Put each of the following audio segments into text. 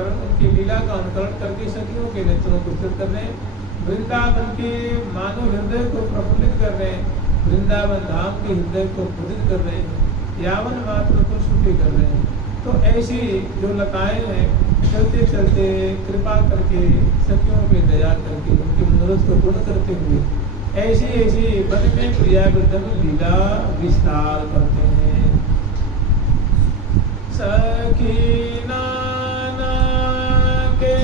अनुकरण, उनकी लीला का अनुकरण करके सखियों के नेत्रों को स्थिर कर रहे हैं, वृंदावन के मानव हृदय को प्रफुल्लित कर रहे हैं, वृंदावन धाम के हृदय को मुदित कर रहे हैं, यावन मात्र को शुद्धि कर रहे हैं। तो ऐसी जो लताएं हैं, चलते चलते कृपा करके सखियों पे दया करके उनके मनोरथ को पूर्ण करते हुए ऐसी ऐसी वन में प्रियावृंदम लीला विस्तार करते हैं। सखी नाना के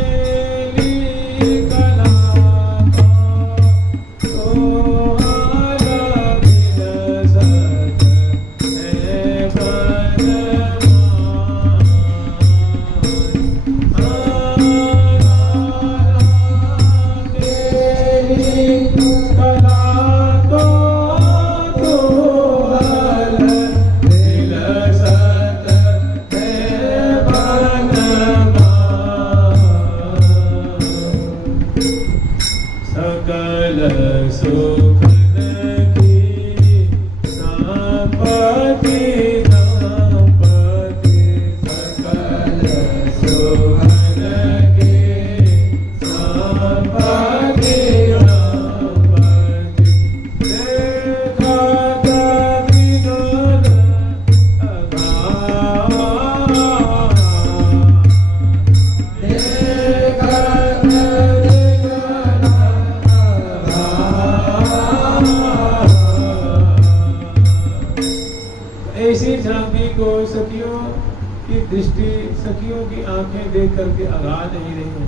सखियों की आंखें देख करके अगा नहीं रही है,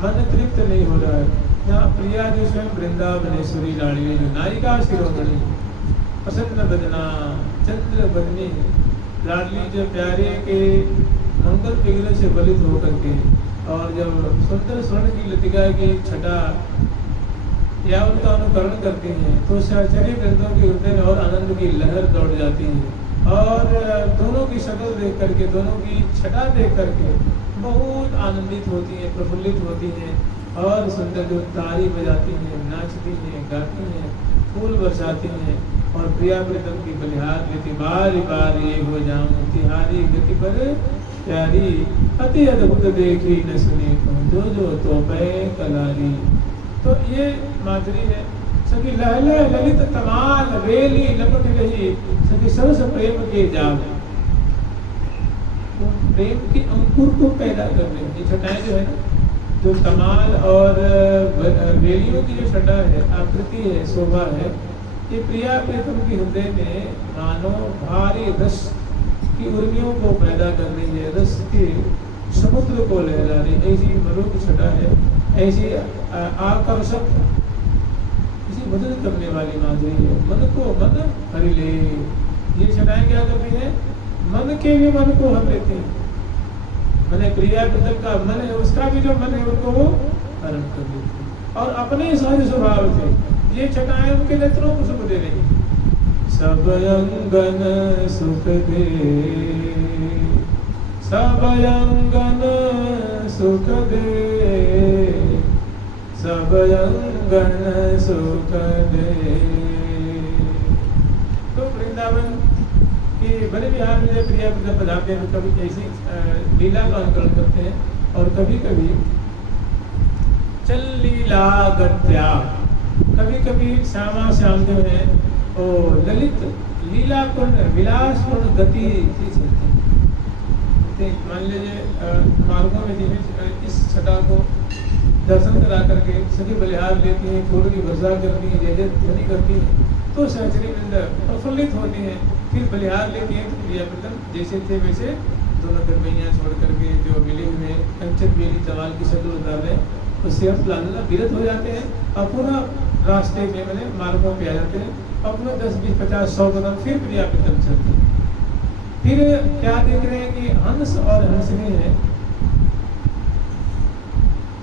मन तृप्त नहीं हो रहा है। यहाँ प्रिया जो स्वयं वृंदावनेश्वरी लाड़ी जो नायिका शिरोमणि प्रसन्न बदना चंद्र बदनी लाडली जो प्यारे के मंगल विग्रह से बलित होकर के और जब सुंदर स्वर्ण की लतिका की छटा या उनका अनुकरण करती हैं तो सहचरी वृंदों के हृदय में और आनंद की लहर दौड़ जाती है और दोनों की शक्ल देख करके, दोनों की छटा देख करके बहुत आनंदित होती हैं, प्रफुल्लित होती हैं और सुंदर जो तारी बजाती हैं, नाचती हैं, गाती हैं, फूल बरसाती हैं और प्रिया प्रीतम की बलिहार लेती बारी बारी ये हो जाऊं तिहारी गति पर प्यारी अति अद्भुत देखी न सुनी जो जो तो पे कलारी। तो ये माधुरी है। सखी लहल ललित तमाल वेली लपट रही सखी सरस प्रेम के जाल, तो प्रेम के अंकुर को पैदा कर रहे हैं। ये छटाएं जो है ना, जो तमाल और वेलियों की जो छटा है, आकृति है, शोभा है, ये प्रिया प्रीतम की हृदय में मानो भारी रस की उर्मियों को पैदा कर रही है, रस के समुद्र को लहरा रही। ऐसी मरुक छटा है, ऐसी आकर्षक, इसी मदद करने वाली माधुरी है। मन को मन हरि ले, ये छटाएं क्या कर रही है? मन के भी मन को हर लेती है। मैंने प्रिया प्रीतम का मन है, उसका भी जो मन है उनको वो हरण कर देती है और अपने सारे स्वभाव से ये छटाएं उनके नेत्रों को सुख दे रही। सब अंगन सुख दे, सब अंगन सुख दे, सब अंगन सुख दे। तो वृंदावन के बड़े विहार में जब प्रिया प्रीतम बजाते हैं तो कभी ऐसी लीला का अनुकरण करते हैं और कभी कभी चल लीला गत्या, कभी कभी श्यामा श्याम जो है वो ललित लीलापूर्ण विलासपूर्ण गति से चलते हैं। मान लीजिए मार्गों में जिन्हें इस छटा को दर्शन करा करके सभी बलिहार लेती हैं, फूलों की वर्षा करती हैं, जय जय ध्वनि करती हैं, तो सहचरी वृंद प्रफुल्लित होती हैं। फिर बलिहार लेती हैं तो प्रिया प्रीतम जैसे थे वैसे दोनों गर्भैया छोड़ करके जो मिले हुए कंचन बेली तवाल की शक्ल उतार रहे हैं उससे अब लालना विरत हो जाते हैं और पुनः रास्ते में मैंने मार्गों पे आ जाते हैं। अपने 10, 20, 50, 100 कदम फिर प्रिया प्रीतम चलते हैं। फिर क्या देख रहे हैं कि हंस और हंसनी है,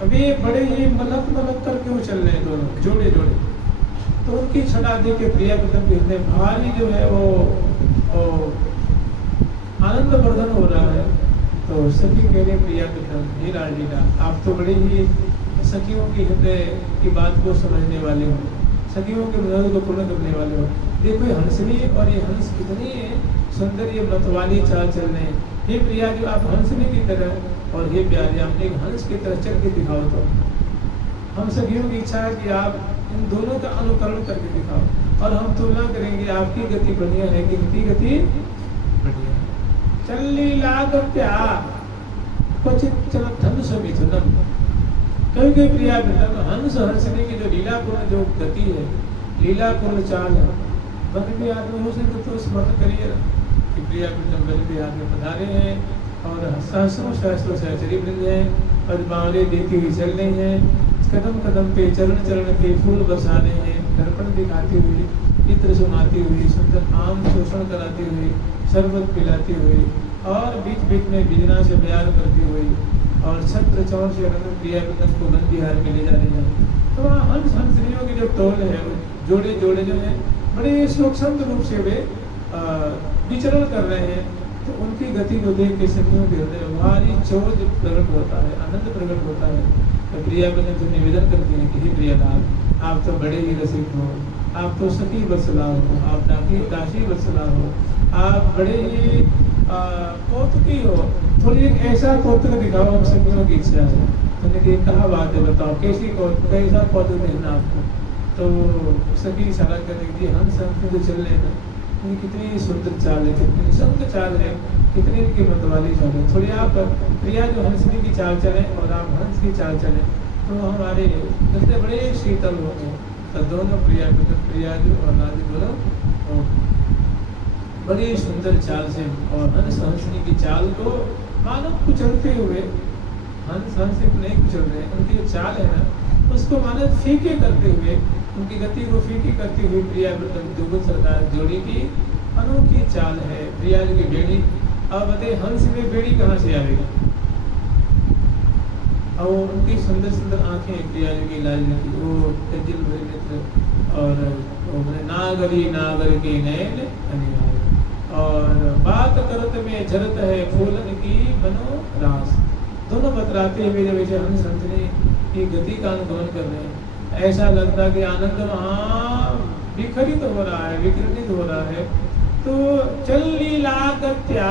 अभी बड़े ही मलक मलक करके वो चल रहे हैं दोनों जोड़े जोड़े। तो उनकी छटा देख के प्रिया प्रीतम के हृदय भारी जो है वो आनंद वर्धन हो रहा है। तो सखी कह रहे प्रिया प्रीतम हे राजलीला, आप तो बड़े ही सखियों की हृदय की बात को समझने वाले हो, सखियों के मनोरथ को पूर्ण करने वाले हो। देखो ये हंसनी और ये हंस कितनी सुंदर ये मतवाली चाल चल रहे हैं। हे प्रिया, जो आप हंसनी की तरह और हे प्यारे आपने एक हंस की तरह चल के दिखाओ। तो हम सभी की इच्छा है कि आप इन दोनों का अनुकरण करके दिखाओ और हम तुलना करेंगे आपकी गति बढ़िया है कि इनकी गति बढ़िया है। चल्ली लागत्या क्वचित चलत हंस मिथुनम। कभी कभी प्रिया हंस हंसने की जो लीलापूर्ण जो गति है, लीलापूर्ण चाल है, मन भी आदमी हो सके तो स्मरण करिए कि प्रिया मन भी आदमी पधारे हैं और सहस्रों सहस्रों सहचरी वृंद हैं, पद्मावली देती हुई चल रही हैं, कदम कदम पे चरण चरण पे फूल बरसा रहे हैं, दर्पण दिखाती हुई, चित्र सुनाती हुई, सुंदर आम शोषण कराती हुई, शरबत पिलाती हुई और बीच बीच में बिजना से बयान करती हुई और छत्र चौर से रंग प्रिया को बंदीहार में ले जा रही है। तो वहाँ हंस हंसनियों की जो टोल है, जोड़े जोड़े जो है बड़े सूक्ष्म रूप से वे विचरण कर रहे हैं। तो उनकी गति को देख के सखियों के हृदय भारी चोज प्रकट होता है, आनंद प्रकट होता है। तो प्रिया तो निवेदन करती है कि हे प्रियलाल, आप तो बड़े ही रसिक हो, आप तो सखी वत्सला हो, आप दासी वत्सला हो, आप बड़े ही कौतुकी हो, थोड़ी एक ऐसा कौतुक दिखाओ, हम सखियों की इच्छा है। तुमने कि कहा बात है, बताओ कैसा कौतुक देखना आपको। तो सखी इशारा करने की हंस हंस में जो चल रहे हैं ये कितनी सुंदर चाल है, कितनी निशंक चाल है, कितनी इनकी मतवाली चाल है। थोड़ी आप प्रिया जो हंसनी की चाल चलें और आप हंस की चाल चलें तो हमारे हृदय बड़े शीतल होंगे। तो दोनों प्रिया जो और नाजी दोनों बड़ी सुंदर चाल से और हंस हंसनी की चाल को मानो कुचलते हुए, हंस हंस नहीं कुचल रहे, उनकी जो चाल है ना उसको मानो फीके करते हुए, उनकी गति को फीकी करती हुई प्रिया दुगुन सरकार जोड़ी की अनोखी चाल है। प्रिया जी की बेड़ी, अब बताइए हंस में बेड़ी कहाँ से आएगी। और उनकी सुंदर सुंदर आंखें प्रिया जी की लाल की, वो तेजिल भरे नेत्र और नागरी नागर के नयन अनिवार्य, और बात करत में झरत है फूलन की मनोरास। दोनों बतराते हुए जब ऐसे हंस हंसने की गति का अनुगमन कर रहे हैं, ऐसा लगता कि आनंद वहाँ विखरित हो रहा है, विकृत हो रहा है। तो चल लीलागत्या,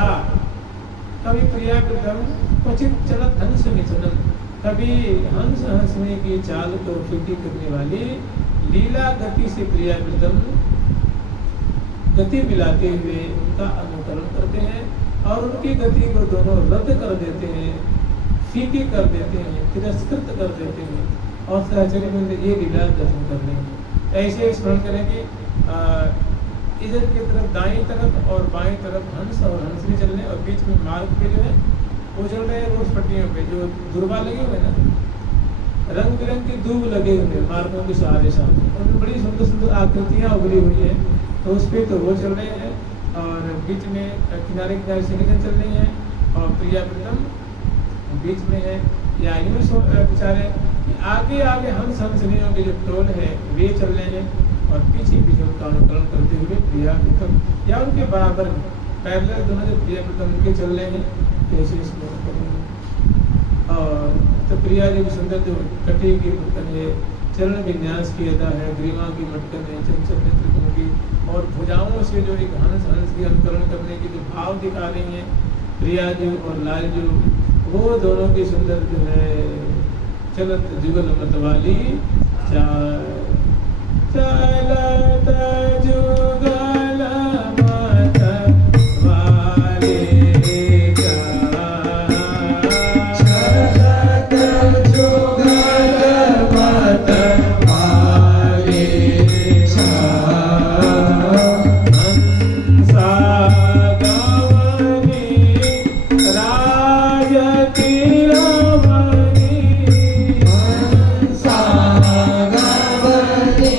कभी प्रिया क्वचित चलत हंस मिथुनम, कभी हंस हंसने की चाल को फीकी करने वाली लीला गति से प्रिया गति मिलाते हुए उनका अनुकरण करते हैं और उनकी गति को दोनों रद्द कर देते हैं, फीकी कर देते हैं, तिरस्कृत कर देते हैं और सहचर्य में ये लीला दर्शन कर रहे हैं। ऐसे स्मरण करें कि इधर की तरफ दाईं तरफ और बाईं तरफ हंस और हंसनी चल रहे हैं और बीच में मार्ग पे जो है वो चल रहे हैं रोज पट्टियों पे जो दुर्बा लगे हुए ना, रंग बिरंग के दूब लगे हुए हैं मार्गों के सहारे साथ, उनमें बड़ी सुंदर सुंदर आकृतियाँ उभरी हुई हैं। तो उस पर तो वो चल रहे हैं और बीच में किनारे किनारे से निकल चल रही हैं और प्रिया बीच में है। या यूँ बेचारे आगे आगे हंस हंसनियों के जो टोल है वे चल रहे हैं और पीछे पीछे उनका अनुकरण करते हुए प्रिया या उनके बराबर में पैरेलल दोनों जो प्रिया उनके चल रहे हैं ऐसे और तो प्रिया जी की सुंदर जो कटी की मुटकन है, चरण विन्यास की अदा है, ग्रीवा की मटकन है, चंचल नेत्र की और भुजाओं से जो एक हंस हंस की अनुकरण करने के जो भाव दिखा रही हैं प्रिया जी और लाल जी, वो दोनों की सुंदर जो है चलत जुगल मतवाली चलत जुगल मतवाली चलत जुगल मतवाली हंसा गवनी राजती रमणी हंसा गवनी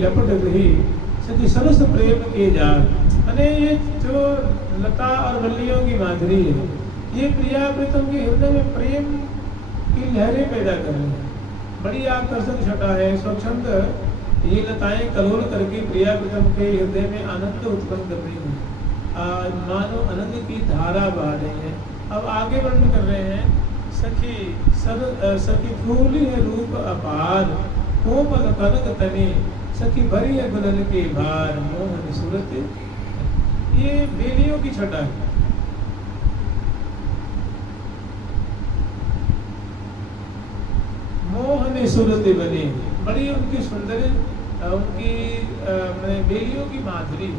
लपट रही सखी सरस प्रेम के जाल। अने ये जो लता और वल्लियों की माधुरी है, ये प्रिया प्रीतम के हृदय में प्रेम की लहरें पैदा कर रही है। बड़ी आकर्षक छटा है। स्वच्छंद ये लताएं कलोल करके प्रिया प्रीतम के हृदय में आनंद उत्पन्न कर रही है। मानो आनंद की धारा बहा रही है। अब आगे वर्णन कर रहे हैं, सखी फूली है रूप अपार, कोमल कनक तने, सखी भरी है गुणन के भार, मोहन सूरत। ये बेलियों की छटा है। मोहन सूरत बनी, बड़ी उनकी सुंदर, उनकी बेलियों की माधुरी,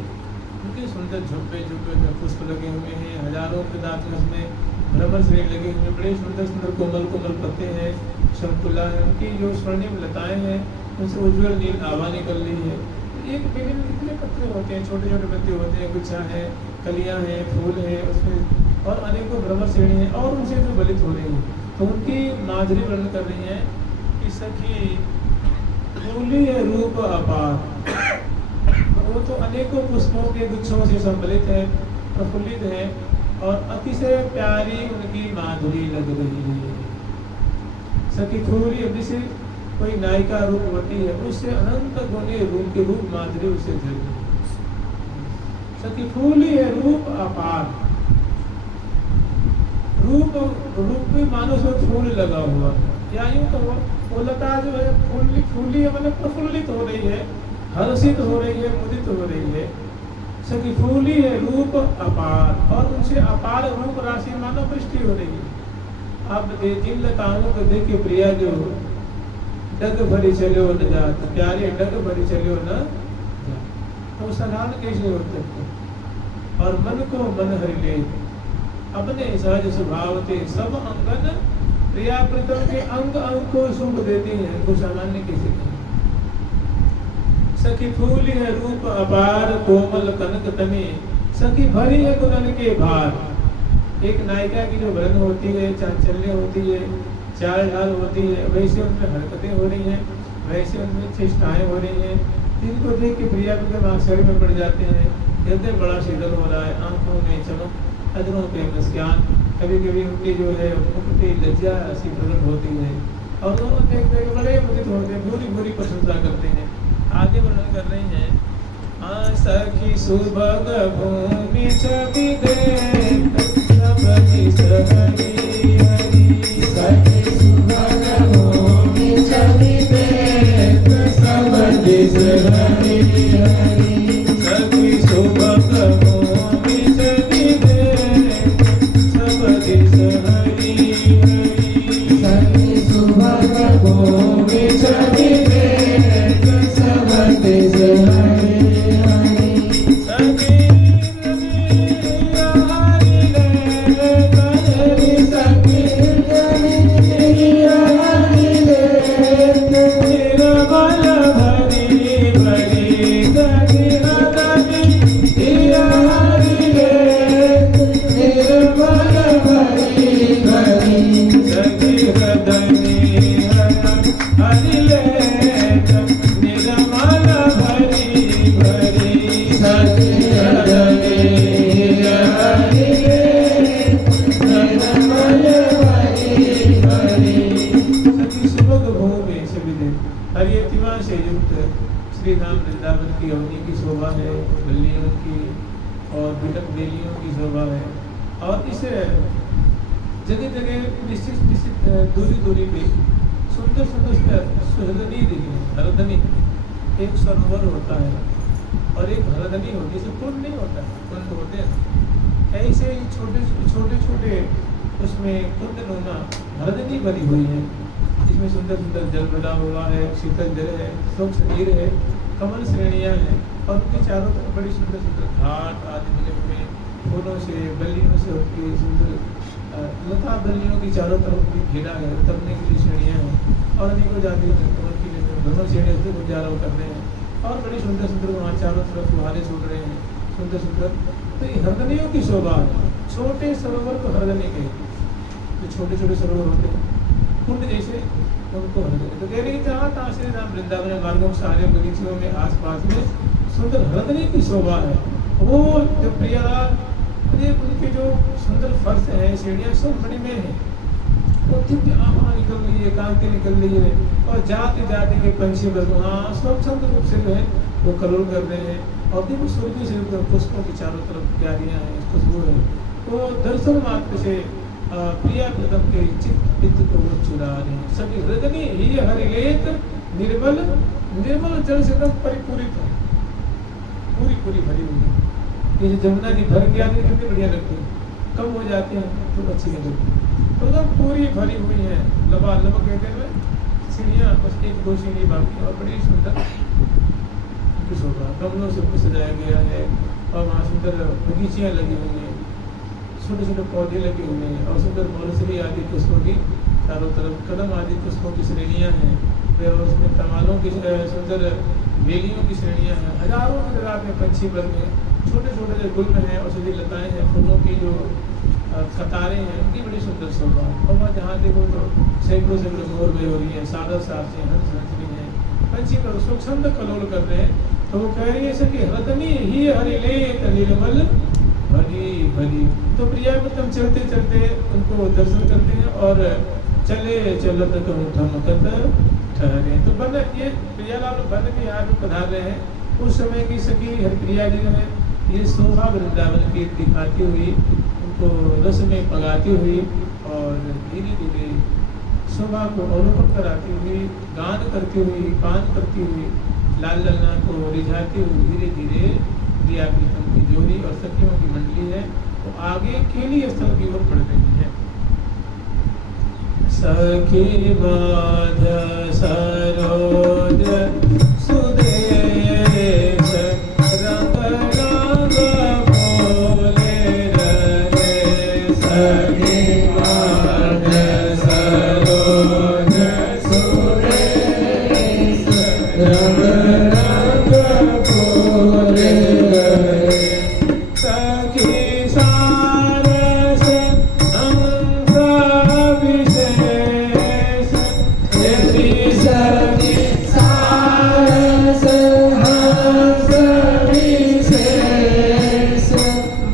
उनके सुंदर झुब्बे झुब्बे में पुष्प लगे हुए हैं, हजारों के दांत में भ्रमर श्रेणी लगे हुए, बड़े सुंदर सुंदर कोमल कोमल पत्ते हैं, शंकुला है, उनकी जो स्वर्णिम लताएं हैं उनसे उज्ज्वल नील आभा निकल रही है। एक बेली में कितने पत्ते होते हैं, छोटे छोटे पत्ते होते हैं, गुच्छा है, कलियां हैं, फूल है उसमें, और अनेकों भ्रमर श्रेणी है, और उनसे जो बलित हो रही है। तो उनकी माधुरी वर्णन कर रही है कि सखी फूली है रूप अपार, वो तो अनेकों पुष्पों के गुच्छों से सम्मिलित है, प्रफुल्लित है, और अतिशय प्यारी उनकी माधुरी लग रही है। सखी फूली, जैसे कोई नायिका रूपवती है, उससे अनंत गुणी रूप की रूप माधुरी उसे झल रही है। सखी फूली है रूप अपार, रूप में मानो से फूल लगा हुआ, या यूं कहो वो लता जो है फूली है, मतलब प्रफुल्लित हो रही है, हर्षित हो रही है, मुदित हो रही है। सखी फूली है रूप अपार, और उनसे अपार रूप राशि मानो वृष्टि हो रही है। अब जिन लताओं को देख के प्रिया जो डग भरी चलो न जात, प्यारे डग भरी चलो न जात, तो सलान कैसे हो सकते, और मन को मन हरि ले, अपने सहज स्वभाव से सब अंगन प्रिया प्रीतम के अंग अंग को सुख देती हैं, उनको सामान्य कैसे कहें। सखी फूली है रूप अपार, कोमल कनक तने, सखी भरी है गुणन के भार। एक नायिका की जो बरन होती है, चांचल्य होती है, चाल ढाल होती है, वैसे उनमें हरकतें हो रही हैं, वैसे उनमें चेष्टाएं हो रही हैं, जिनको देख के प्रिया प्रीतम आश्चर्य में पड़ जाते हैं। हृदय बड़ा शीतल हो रहा है, आंखों में चमक, अधरों पे मुस्कान, कभी कभी उनकी जो है मुख पे लज्जा ऐसी प्रकट होती है, और दोनों देखते हुए बड़े मुदित होते हैं, भूरी भूरी प्रशंसा करते हैं। आगे वर्णन कर रही हैं, सखी सुभग भूमि छवि देख, सबकी सहरी हरी, सखी सुभग भूमि छवि देख, सबकी सहरी हरी, सखी सुभग भूमि छवि देख, सबकी सहरी हरी, सखी सुभग भूमि छवि देख, सबकी सहरी हरी, सखी श्री राम वृंदावन की अवनी की शोभा है, बल्लियों की और बिटक बेलियों की शोभा है। और इसे जगह जगह निश्चित निश्चित दूरी दूरी पे सुंदर सुंदर सुहरदनी देखी, हरदनी एक सरोवर होता है और एक हरदनी होती है, कुंड नहीं होता, कुंड होते हैं ऐसे ही छोटे छोटे छोटे उसमें कुंड नुमा हरदनी बनी हुई है, जिसमें सुंदर सुंदर जल भरा हुआ है, शीतल जल है, स्वच्छ नीर है, कमल श्रेणियाँ हैं, और उनके चारों तरफ बड़ी सुंदर सुंदर घाट आदि बने हुए, फूलों से बल्लियों से उनकी सुंदर लता बल्लियों की चारों तरफ भी घेरा है, उतरने के लिए श्रेणियाँ हैं, और अनेकों जाति कमल की भ्रमर श्रेणी से गुजारा कर रहे हैं, और बड़ी सुंदर सुंदर वहाँ चारों तरफ फुहारे छूट रहे हैं, सुंदर सुंदर। तो ये हरदनियों की शोभा, छोटे सरोवर को हरदनी कहते हैं, जो छोटे छोटे सरोवर होते हैं, कुंड जैसे उनको हर तो कह रही जहाँ तहाँ श्री राम वृंदावन मार्गों सारे बगीचों में आसपास में सुंदर हरदनी की शोभा है। वो जो प्रयाग उनके जो सुंदर फर्श है सीढ़ियाँ सब बड़ी में है, वो दिव्य आभा निकल रही है, कांति निकल रही है और जाति जाति के पंछी वहाँ स्वच्छंद रूप से जो है वो करोल कर रहे हैं और दिव्य सूर्य से पुष्पों की चारों तरफ क्यारियाँ हैं, खुशबू है। तो दर्शन मात्र से प्रिया प्रथम के चित्त को वो चुरा रहे हैं। सभी हृदय ही हरिलेत निर्मल निर्मल जल से एकदम परिपूरित है, पूरी पूरी भरी हुई है। ये जमुना जी भर के आती कितनी बढ़िया लगती है, कम हो जाती है तो अच्छी नहीं लगती, तो एकदम पूरी भरी हुई है। लबालब कहते हैं सीढ़ियाँ, बस एक दो सीढ़ी बाकी और बड़ी सुंदर शोभा, गमलों से कुछ सजाया गया है और वहाँ सुंदर बगीचियाँ लगी हुई हैं, छोटे छोटे पौधे लगे हुए हैं और सुंदर मौलसरी आदि पुष्पों की चारों तरफ कदम आदि पुष्पों की श्रेणियाँ हैं और उसमें तमालों की सुंदर बेलियों की श्रेणियाँ हैं। हजारों की तादाद में पंछी वर्ग हैं, छोटे छोटे जो गुल्म हैं और सभी लताएँ हैं, फूलों की जो कतारें हैं उनकी बड़ी सुंदर शोभा। और वहाँ जहाँ देखो तो सैकड़ों सैकड़ों मोर गई हो रही है, सादर सारसी हंस हंसनी है, पंछी पर स्वच्छंद कलोल कर रहे हैं। तो वो कह रही है कि हरदनी ही हरिलेत निर्मल भरी भरी। तो प्रिया तम चलते चलते उनको दर्शन करते हैं और चले चलत कहूँ ठमकत ठहरे। तो बन ये प्रियालाल बन भी यहाँ पे पधार रहे हैं। उस समय की सखी हरिप्रिया जी ने ये शोभा वृंदावन की दिखाती हुई उनको रस में पगाती हुई और धीरे धीरे शोभा को अवलोकन कराती हुई, गान करती हुई, पान करती हुई, लाल ललना को रिझाती हुई धीरे धीरे प्रिया प्रीतम की जोड़ी और सखियों की मंडली है वो आगे केली स्थल की ओर बढ़ रही है। सखी बाध सरोज सुदेश रंग रंग बोले रहे। सखी बाध सरोज सुदेश रंग रंग बोले रहे। सखी सारस हंस विशेष यदि सखी सारस हंस विशेष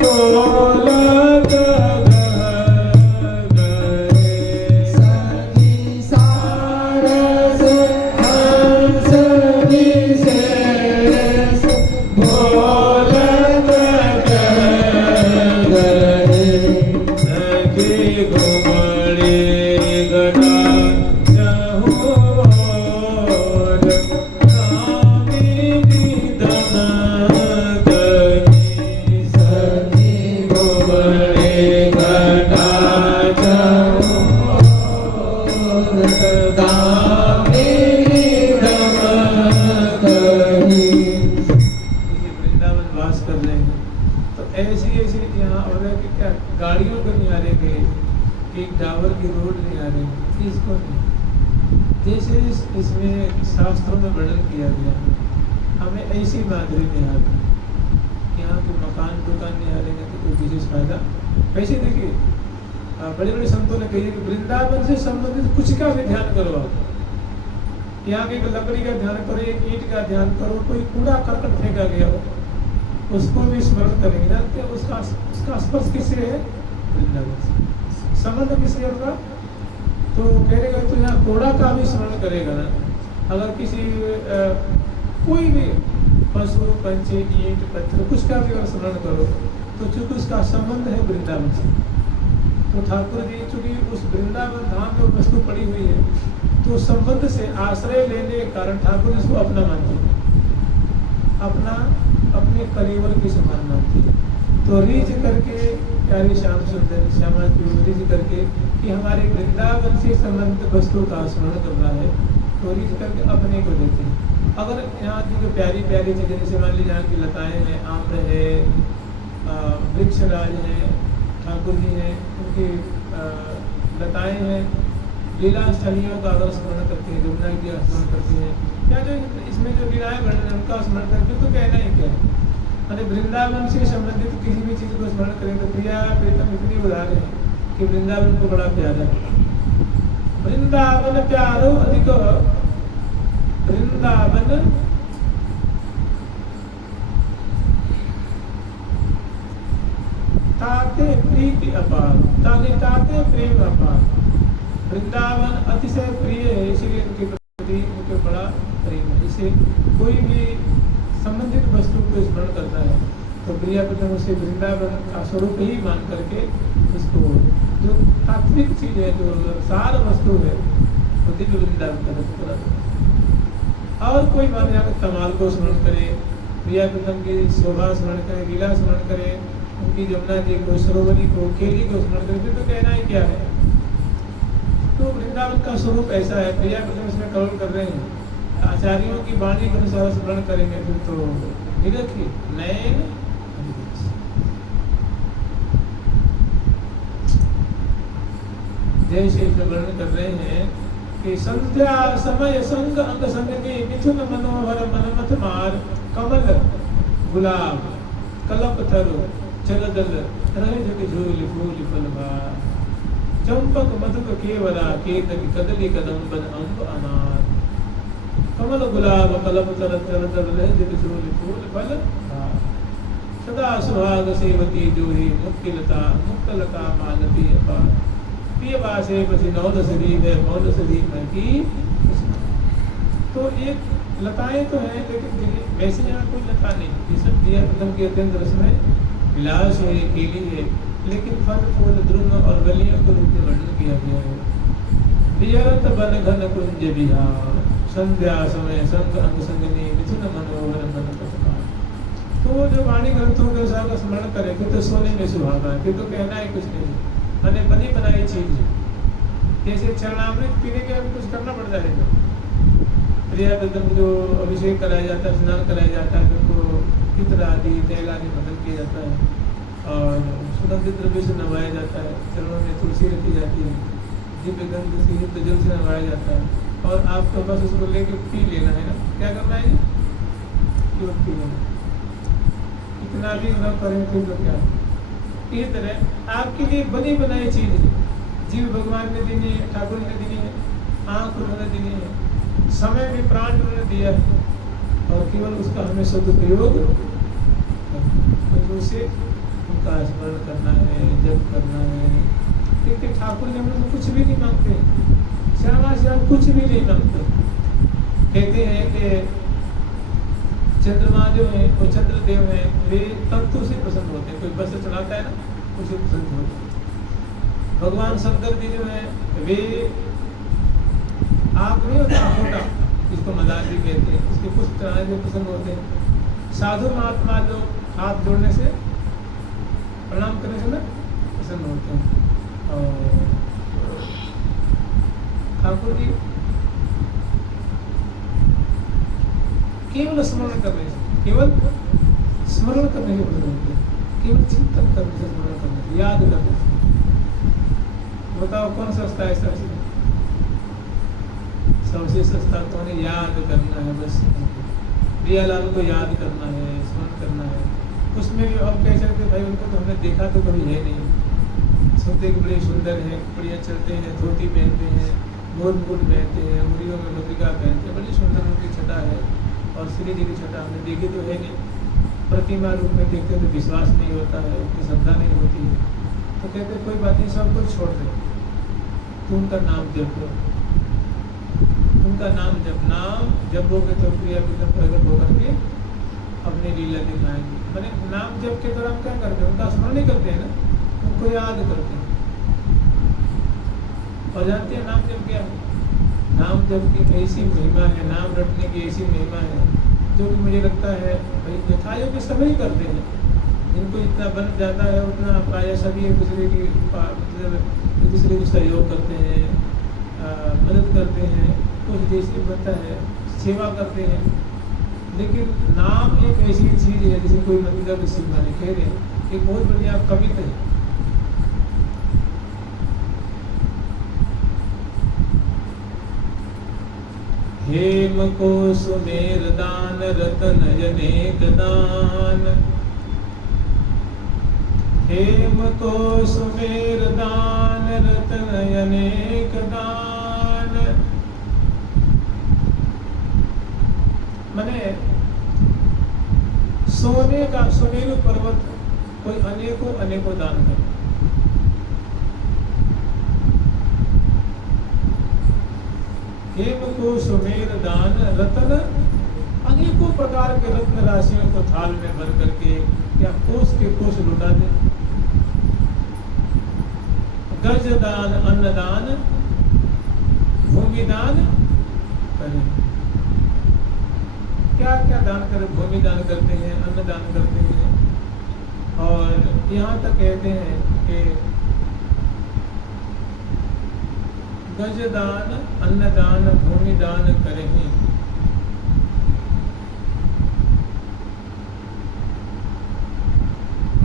बोलत गए। सखी सारस हंस विशेष बोलत गए। सखी घुमड़ी गड़ा चहुओर कामिनी दमक गई। सखी घुमड़ी गड़ा चहुओर कामिनी दमक गई। वृंदावन वास कर रहे हैं तो ऐसी ऐसी यहाँ और है कि क्या गाड़ियों को नहीं आ रहे गए, एक डावर की रोड नहीं आ रही, इसको नहीं। जैसे इसमें शास्त्रों में वर्णन किया गया हमें ऐसी माधुरी नहीं आती। यहाँ के मकान दुकान नहीं आ रहे तो कोई विशेष फायदा। वैसे देखिए बड़े बड़े संतों ने कही कि वृंदावन से संबंधित कुछ का भी ध्यान करो आप। यहाँ की लकड़ी का ध्यान करो, एक ईंट का ध्यान करो, कोई कूड़ा करकट फेंका गया हो उसको भी स्मरण करेंगे। जानते हैं उसका स्पर्श किससे है? वृंदावन से। संबंध किससे होगा? तो कहेगा तो यहाँ कूड़ा का भी स्मरण करेगा ना। अगर किसी कोई भी पशु पंछी ईंट पत्थर कुछ का भी अगर स्मरण करो तो चूंकि उसका संबंध है वृंदावन से, तो ठाकुर जी चूंकि उस वृंदावन धाम में वस्तु पड़ी हुई है तो संबंध से आश्रय लेने के कारण ठाकुर इसको अपना मानते हैं, अपना अपने कलेवर की समान मानती है। तो रीझ करके प्यारी श्याम सुंदर श्यामा की रीझ करके कि हमारे वृंदावन से संबंधित वस्तु का स्मरण कर रहा है तो रीझ करके अपने को देते हैं। अगर यहाँ की जो प्यारी प्यारी चीज़ें जैसे मान लीजिए यहाँ की लताएँ हैं, आम्र है, वृक्षराज है, ठाकुर जी हैं, उनकी लताएँ हैं, लीला स्थलियों का अगर स्मरण करती हैं, जमुना जी का स्मरण करती हैं, या जो इसमें जो लीलाएँ वर्णन उनका स्मरण करते तो कहना ही क्या है। मैंने वृंदावन से संबंधित किसी भी चीज़ को स्मरण करें तो प्रिया प्रीतम इतनी उदार है कि वृंदावन को बड़ा प्यारा है। वृंदावन वृंदावन प्यारो अधिक वृंदावन ताते प्रीति अपार, ताते प्रेम अपार। वृंदावन अतिशय प्रिय है, इसलिए उनके प्रति उनके बड़ा प्रेम है। इसे कोई भी संबंधित वस्तु को स्मरण करता है तो प्रिया प्रथम उसे वृंदावन का स्वरूप ही मान करके उसको जो तात्विक चीज है, जो सार वस्तु है, वो दिव्य वृंदावन का। और कोई मान यहाँ कमाल को स्मरण करे, प्रिया प्रथम की शोभा स्मरण करे, लीला स्मरण करे, उनकी जमुना जी को, सरोवरी को, केली को स्मरण करे, फिर तो कहना ही क्या है। तो वृंदावन का स्वरूप ऐसा है, प्रिया प्रथम इसमें करोड़ कर रहे हैं। आचार्यों की वाणी के अनुसार स्मरण करेंगे फिर तो निरखी नयन। जैसे वर्णन कर रहे हैं कि संध्या समय संग अंग संग के मिथुन मनोहर मनमथ मार, कमल गुलाब कलप थरु चलदल रहे जग झूल फूल फलवार, चंपक मधुक केवरा केतकी कदली कदम्बन अंब अनार, कमल गुलाब कलप तर चलदल रहे जग झूल फूल फलवार, सदा सुहाग सेवती जोही मुक्तिलता मुक्तलता मालती अपार, पियवासे पति नौद शरीर है मौद शरीर में की। तो एक लताएं तो हैं, लेकिन वैसे यहाँ कोई लता नहीं। जैसे प्रिया प्रथम के अत्यंत रस में विलास है, केली है, लेकिन फल फूल द्रुम और गलियों के रूप में वर्णन किया गया है। विहरत बन घन कुंज विहार, संध्या समय संग अंग संगनी मिथुन मनोहर मन पथकार। तो जो वाणी ग्रंथों के अनुसार का स्मरण करे फिर तो सोने में सुहागा है, फिर तो कहना ही कुछ नहीं। मैंने बनी बनाई चीज जैसे चरणामृत पीने के लिए कुछ करना पड़ता है। प्रिया प्रथम जो अभिषेक कराया जाता है, स्नान कराया जाता है, उनको इत्र आदि तेल आदि बदल किया जाता है और सुगंधित द्रव्य से नवाया जाता है। चरणों में तुलसी रखी जाती है, दिव्य गंध से युक्त जल से नवाया जाता है और आपको बस उसको लेके पी लेना है ना। क्या करना है जी, पी लेना। इतना भी न करें फिर तो क्या। इस तरह आपके लिए बनी बनाई चीज है, जीव भगवान ने दी है, ठाकुर ने दी है, आँख उन्होंने दी है, समय में प्राण उन्होंने दिया है और केवल उसका हमें सदुपयोग उसे उनका स्मरण करना है, जप करना है। क्योंकि ठाकुर जी हम कुछ भी नहीं मांगते, श्यामा श्याम कुछ भी नहीं मांगते। कहते हैं कि चंद्रमा जो है वो चंद्रदेव है, वे तंतु से प्रसन्न होते हैं। कोई वस्त्र चढ़ाता है ना, उसे प्रसन्न होते हैं। भगवान शंकर जी जो है वे आँख नहीं होता मोटा, जिसको मदार भी कहते हैं, उसके पुष्प चढ़ाने से प्रसन्न होते हैं। साधु महात्मा जो हाथ जोड़ने से प्रणाम करने से ना प्रसन्न होते हैं। और ठाकुर जी केवल स्मरण करने से, केवल स्मरण करने से प्रसन्न होते हैं, केवल चिंतन करने से, स्मरण करने से, याद करने से। बताओ कौन सस्ता है सबसे? सबसे सस्ता कौन है? याद करना है बस। प्रियालाल को याद करना है, स्मरण करना है। उसमें भी हम कह सकते भाई उनको तो हमने देखा तो कभी है नहीं। सुनते कि बड़े सुंदर हैं, बढ़िया चलते हैं, धोती पहनते हैं, मोर मुकुट पहनते हैं, उंगलियों में मुद्रिका पहनते हैं, बड़ी सुंदर उनकी छटा है। और श्री जी की छटा हमने देखी तो है नहीं, प्रतिमा रूप में देखते तो विश्वास नहीं होता है, उनकी श्रद्धा नहीं होती है। तो कहते कोई बात नहीं, सब कुछ छोड़ दे, तो उनका नाम जप लो, उनका नाम जपोगे तो प्रिया प्रथम प्रकट होकर के अपनी लीला दिखाएंगे। मैंने नाम जप के दौरान क्या करते हैं? उनका स्मरण नहीं करते हैं ना, उनको याद करते हैं। और जानते हैं नाम जप क्या है? नाम जप की ऐसी महिमा है, नाम रटने की ऐसी महिमा है, जो कि मुझे लगता है भाई यथायोग्य सभी करते हैं। जिनको इतना बन जाता है उतना प्राय सभी एक दूसरे की मतलब एक दूसरे को सहयोग करते हैं, मदद करते हैं, कुछ देश में बनता है, सेवा करते हैं। लेकिन नाम एक ऐसी चीज है जिसे कोई मतलब सीमा नहीं। कह रहे एक बहुत बढ़िया कविता है, हेम को सुमेर दान रतन अनेक दान, हेम को सुमेर दान रतन अनेक दान, सोने का सुमेरु पर्वत कोई अनेकों अनेकों दान करे। हेम को सुमेर दान रतन, अनेकों प्रकार के रत्न राशियों को थाल में भर करके या कोष के कोष लुटा दे। गज दान, अन्नदान, भूमि दान करें। क्या क्या दान करें? भूमि दान करते हैं, अन्न दान करते हैं, और यहाँ तक कहते हैं कि गज दान, अन्नदान, भूमि दान करें।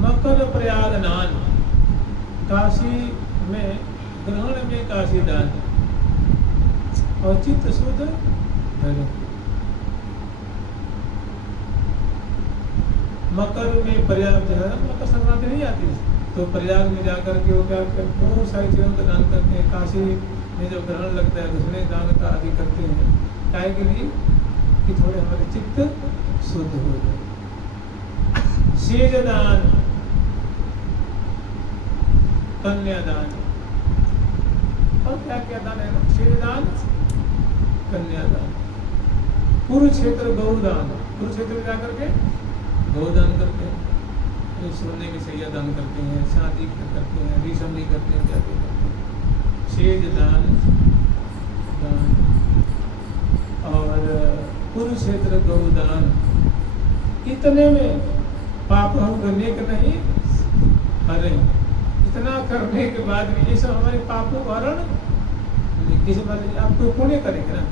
मकर प्रयाग दान, काशी में ग्रहण में काशी दान, और चित्त शुद्ध करें। मकर में प्रयाग जो है, मकर संक्रांति नहीं आती तो प्रयाग में जाकर के वो क्या बहुत सारी चीज़ों का दान करते हैं। काशी में जो ग्रहण लगता है उसमें दान का आदि करते हैं, काय के लिए कि थोड़े हमारे चित्त शुद्ध हो जाए। सेज दान, कन्यादान, और क्या क्या दान है? सेज दान, कन्यादान। कुरुक्षेत्र गौदान, कुरुक्षेत्र में जाकर के गौदान करते हैं, सोने की सैया दान करते हैं, शादी करते हैं, रिशमनी करते हैं, जाते करते हैं। सेज दान, और कुरुक्षेत्र गौदान। इतने में पाप हम करने के नहीं हरे। इतना करने के बाद भी ये सब हमारे पापों का हरण किसी बात नहीं। आप तो पुण्य करेंगे ना,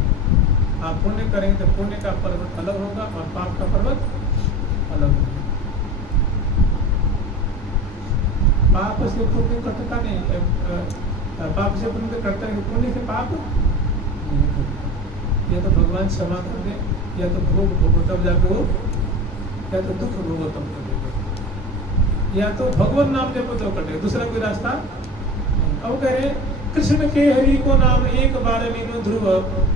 आप पुण्य करेंगे तो पुण्य का पर्वत अलग होगा और पाप का पर्वत अलग होगा। पाप से पुण्य कटता नहीं, पाप से पुण्य कटता नहीं, पुण्य से पाप नहीं कटता। या तो भगवान क्षमा कर दे, या तो भोग भोगो तब जाके हो, या तो दुख भोगो तब कटेगा, या तो भगवान नाम जपो तो कटेगा, दूसरा कोई रास्ता। अब कह रहे कृष्ण के हरि को नाम एक बार लीनो ध्रुव,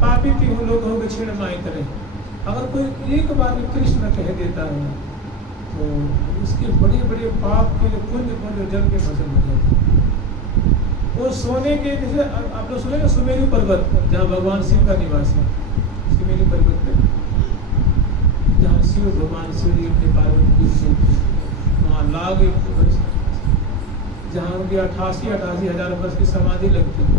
पापी तिहु लोग हो क्षीण माई करे। अगर कोई एक बार में कृष्ण कह देता है तो इसके बड़े बड़े पाप के पुण्य जल के भस्म हो जाते हैं। वो सोने के जैसे आप लोग सुने ना सुमेरु पर्वत, जहाँ भगवान शिव का निवास है, सुमेरु पर्वत पे जहाँ शिव भगवान शिव जी अपने पार्वती से वहाँ लाग, जहाँ उनकी 88 हजार वर्ष की समाधि लगती है,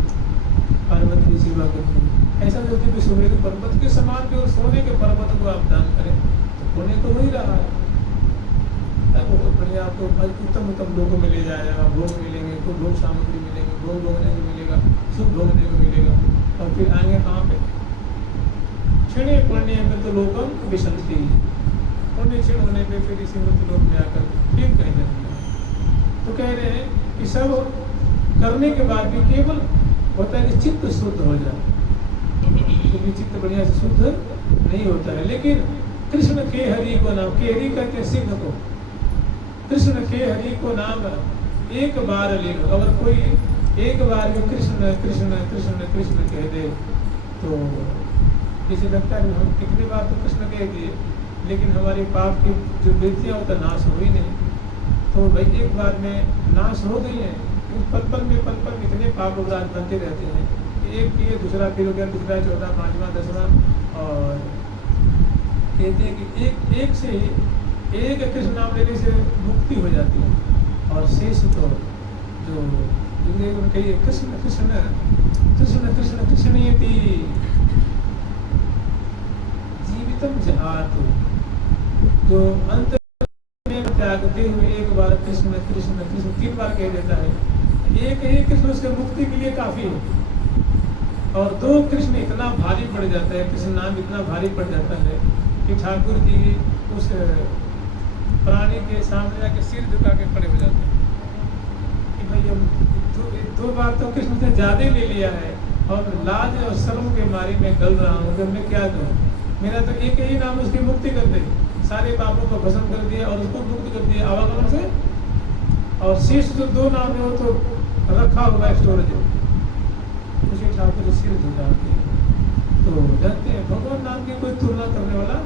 पार्वती की सेवा करती है। ऐसा सोचते कि सुमेरु पर्वत के समान के और सोने के पर्वत को आप दान करें तो पुण्य तो हो ही रहा है। बहुत बढ़िया, आपको उत्तम उत्तम लोगों में ले जाएगा, भोग मिलेंगे, खूब भोग सामग्री मिलेंगे, भोग भोगने को मिलेगा, सुख भोगने को मिलेगा, और फिर आएंगे कहाँ पे? क्षीणे पुण्य में तो लोकम विशंति, पुण्य क्षीण होने पे फिर इसी मृत्यु लोक में आकर फिर कहीं जाएंगे। तो कह रहे हैं कि सब करने के बाद भी केवल होता है कि चित्त शुद्ध हो जाए, क्योंकि चित्त बढ़िया से शुद्ध नहीं होता है। लेकिन कृष्ण के हरि को नाम, के हरि कहते हैं सिंह को, कृष्ण के हरि को नाम एक बार ले लो। अगर कोई एक बार में कृष्ण कृष्ण कृष्ण कृष्ण कह दे तो किसी लगता है हम कितनी बार तो कृष्ण कह दिए, लेकिन हमारी पाप की जो वृत्तियाँ होता नाश हो ही नहीं। तो भाई एक बार में नाश हो गई है, पल पल में इतने पाप अपराध बनते रहते हैं। एक किए दूसरा फिर हो गया, तीसरा चौथा पांचवा दसवां, और कहते हैं कि एक से ही एक कृष्ण नाम लेने से मुक्ति हो जाती है, और शेष तो जो कहिए कृष्ण कृष्ण कृष्ण कृष्ण कृष्णेति जीवितम जहात, जो अंत में त्यागते हुए एक बार कृष्ण कृष्ण कृष्ण 3 बार कह देता है, एक ही कृष्ण उसके मुक्ति के लिए काफी है। और 2 कृष्ण इतना भारी पड़ जाता है, कृष्ण नाम इतना भारी पड़ जाता है कि ठाकुर जी उस प्राणी के सामने जाके सिर झुका के खड़े हो जाते हैं कि भाई हम 2 बार तो कृष्ण से ज्यादा ले लिया है, और लाज और शर्म के मारे मैं गल रहा हूँ कि मैं क्या दूँ, मेरा तो एक ही नाम उसकी मुक्ति कर दे, सारे पापों को भस्म कर दिया और उसको मुक्त कर दिया आवागमन से, और शेष जो 2 नाम है वो तो रखा हुआ स्टोरेज, उसी ठाकुर सिर झुका के तो जानते हैं भगवान नाम की कोई तुलना करने वाला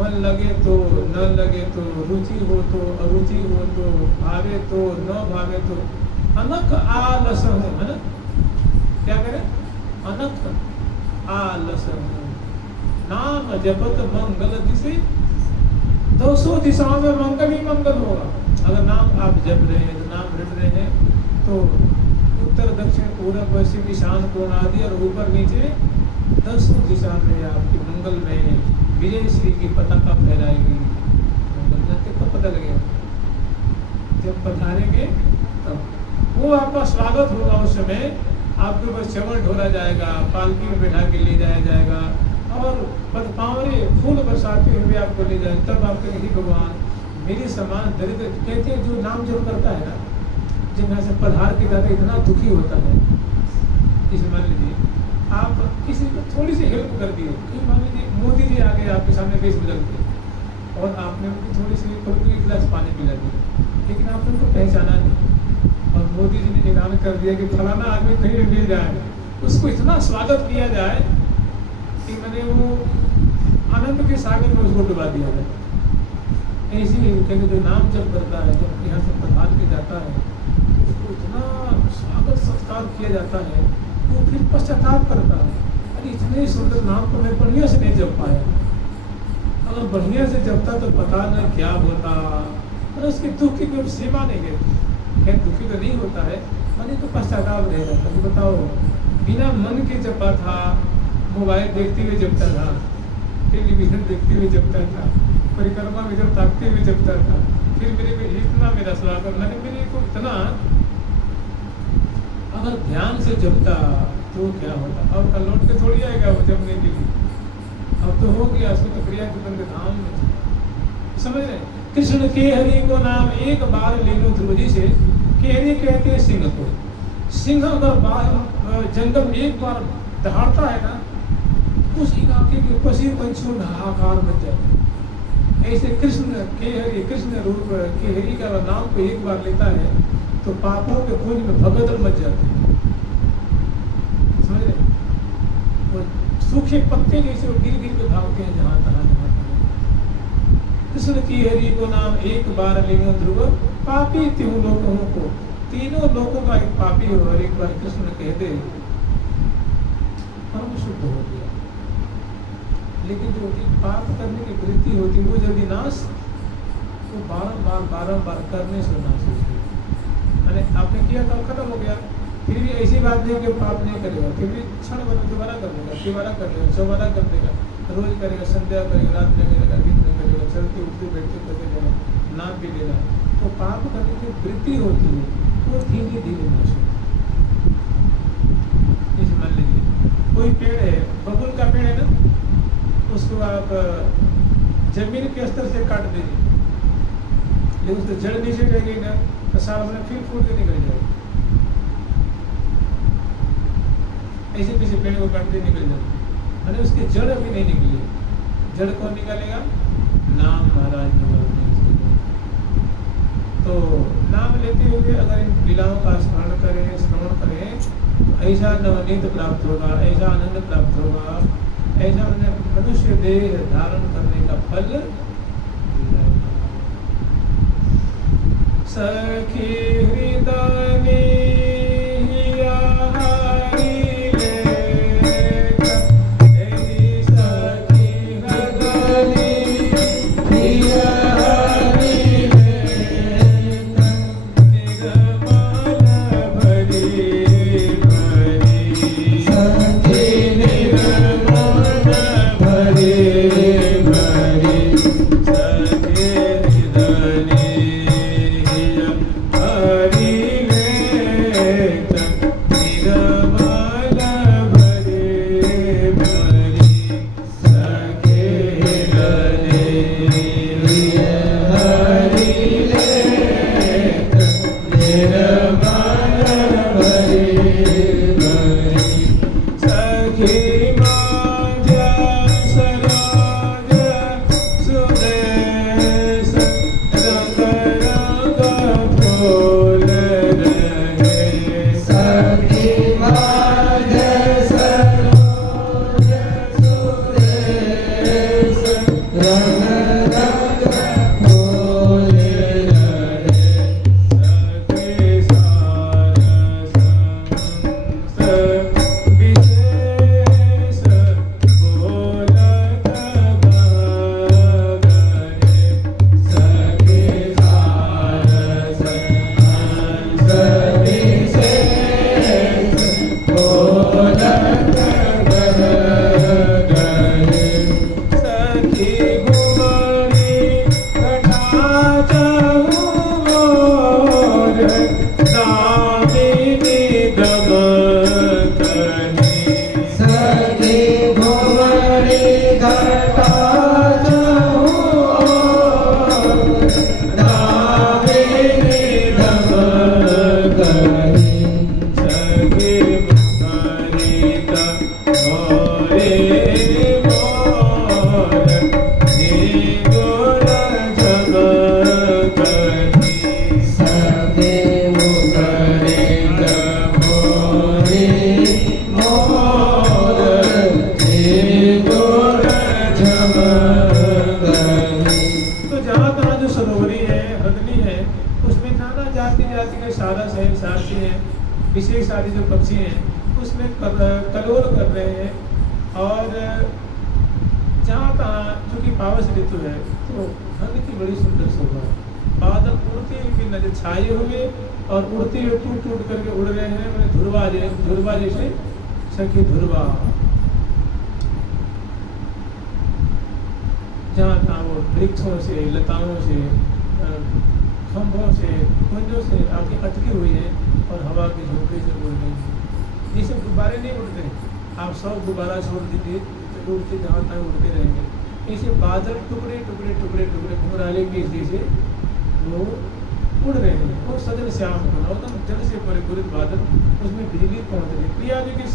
मन लगे तो न लगे तो, रुचि हो तो अरुचि हो तो, भावे तो न भावे तो, अनक आलस है ना। क्या करें? अनक आलस नाम जपत मंगल दिशे, 200 दिशाओं में मंगल ही मंगल होगा। अगर नाम आप जप रहे हैं, तो नाम रट रहे हैं, तो उत्तर दक्षिण पूर्व पश्चिम ईशान कोण आदि और ऊपर नीचे 10 दिशा में आपकी मंगल में विजय श्री की पताका फहराएगी। मंगल जाते कब पता लगेगा? जब पधारेंगे तब वो आपका स्वागत होगा। उस समय आपके ऊपर चमन ढोला जाएगा, पालकी में बैठा के ले जाया जाएगा और पदपावरे फूल बरसाते हुए आपको ले जाए। तब आप कहेंगे भगवान मेरे समान दरिद्र, कहते हैं जो नाम जप करता है ना, जब यहाँ से पधार के जाते इतना दुखी होता है। इसे मान लीजिए आप किसी को थोड़ी सी हेल्प कर दिए, मान लीजिए मोदी जी आ गए आपके सामने बेच बदल के और आपने उनकी थोड़ी सी एक गिलास पानी पिला दिया, लेकिन आपने उनको पहचाना नहीं और मोदी जी ने ऐलान कर दिया कि फलाना आदमी कहीं मिल जाए, उसको इतना स्वागत किया जाए कि मैंने वो आनंद के सागर में उसको डुबा दिया जाए। ऐसे ही कहते जो नाम जब करता है, जब यहाँ से पधार के जाता है, उसको इतना स्वागत सत्कार किया जाता है, वो फिर पश्चाताप करता है, अरे इतने सुंदर नाम को मैं बढ़िया से नहीं जप पाया। अगर बढ़िया से जपता तो पता नहीं क्या होता, और उसके दुख की कोई सीमा नहीं रहती। खैर दुखी तो नहीं होता है, मन तो पश्चाताप रह जाता है। बताओ बिना मन के जपा था, मोबाइल देखते हुए जपता था, टेलीविजन देखते हुए जपता था, परिक्रमा में जब ताकते हुए जपता था, फिर मेरे को इतना मेरा स्वागत, मैंने मेरे को इतना, अगर ध्यान से जपता तो क्या होता। अब कल लौट के थोड़ी आएगा वो जपने के लिए, अब तो हो गया, उसको तो प्रिया के बंदे धाम में। समझ रहे? कृष्ण के हरि को नाम एक बार ले लो। ध्रुव जी से केहरी कहते हैं सिंह को। सिंह अगर जंगल में एक बार दहाड़ता है ना, उस इलाके के पशु पंछियों में हाहाकार बच जाते हैं। ऐसे कृष्ण केहरी, कृष्ण रूप केहरी का नाम को एक बार लेता है तो पापों के कुंज में भगदड़ मच जाते हैं। समझ रहे? वो सूखे पत्ते जैसे वो गिर गिर के भागते हैं जहाँ तहाँ जहाँ तहाँ। कृष्ण की हरि को नाम एक बार लेंगे ध्रुव, पापी तीनों लोगों को, तीनों लोगों का एक पापी हो और एक बार कृष्ण कह दे परम शुद्ध हो गया। लेकिन जो पाप करने की वृत्ति होती वो यदि नाश, वो बारंबार करने से नाश होती है। मैंने आपने किया तो खत्म हो गया, फिर भी ऐसी बात नहीं कि पाप नहीं करेगा, फिर भी क्षण भर दोबारा कर देगा, तिबारा कर देगा, चौबारा कर देगा, रोज करेगा, संध्या करेगा, रात में करेगा, दिन में करेगा, चलते उठते बैठते करते जाएगा, नाम भी लेगा। तो पाप करने की वृत्ति होती है वो धीरे धीरे नाश होती है। जैसे मान लीजिए कोई पेड़ है, बबूल का पेड़ है ना, उसको आप जमीन के स्तर से काट दीजिए, लेकिन उसको जड़ नीचे रह गई ना तो सामने फिर फूट के निकल जाएगी। ऐसे पीछे पेड़ को काटते निकल जाए, मैंने उसकी जड़ अभी नहीं निकली है। जड़ कौन निकालेगा? नाम महाराज निकालते हैं। तो नाम लेते हुए अगर इन लीलाओं का स्मरण करें, श्रवण करें, तो ऐसा नवनीत प्राप्त होगा, ऐसा आनंद प्राप्त होगा, ऐसा मनुष्य देह धारण करने का फल। सखी हृदय Rama आदि जो पक्षी हैं उसमें कलोल कर रहे हैं। और जहाँ तहाँ चूँकि पावस ऋतु है तो वन की बड़ी सुंदर शोभा है। बादल उड़ते हुए नजर छाए हुए और उड़ते हुए टूट टूट करके उड़ रहे हैं। मैंने धुरवा जैसे सखी धुरवा, जहाँ तहाँ वो वृक्षों से, लताओं से, खंभों से, कुंजों से आके अटकी हुई है और हवा के झोंके से उड़ रही है। जैसे गुब्बारे नहीं उड़ते, आप 100 गुब्बारा छोड़ दीजिए तो उड़ते जहाँ तहाँ उड़ते रहेंगे। ऐसे बादल टुकड़े टुकड़े टुकड़े टुकड़े घुमराले के जैसे वो उड़ रहे हैं और सजल श्याम बना एकदम जल से परिपूरित बादल, उसमें बिजली पहुँच रही है। प्रिया जी की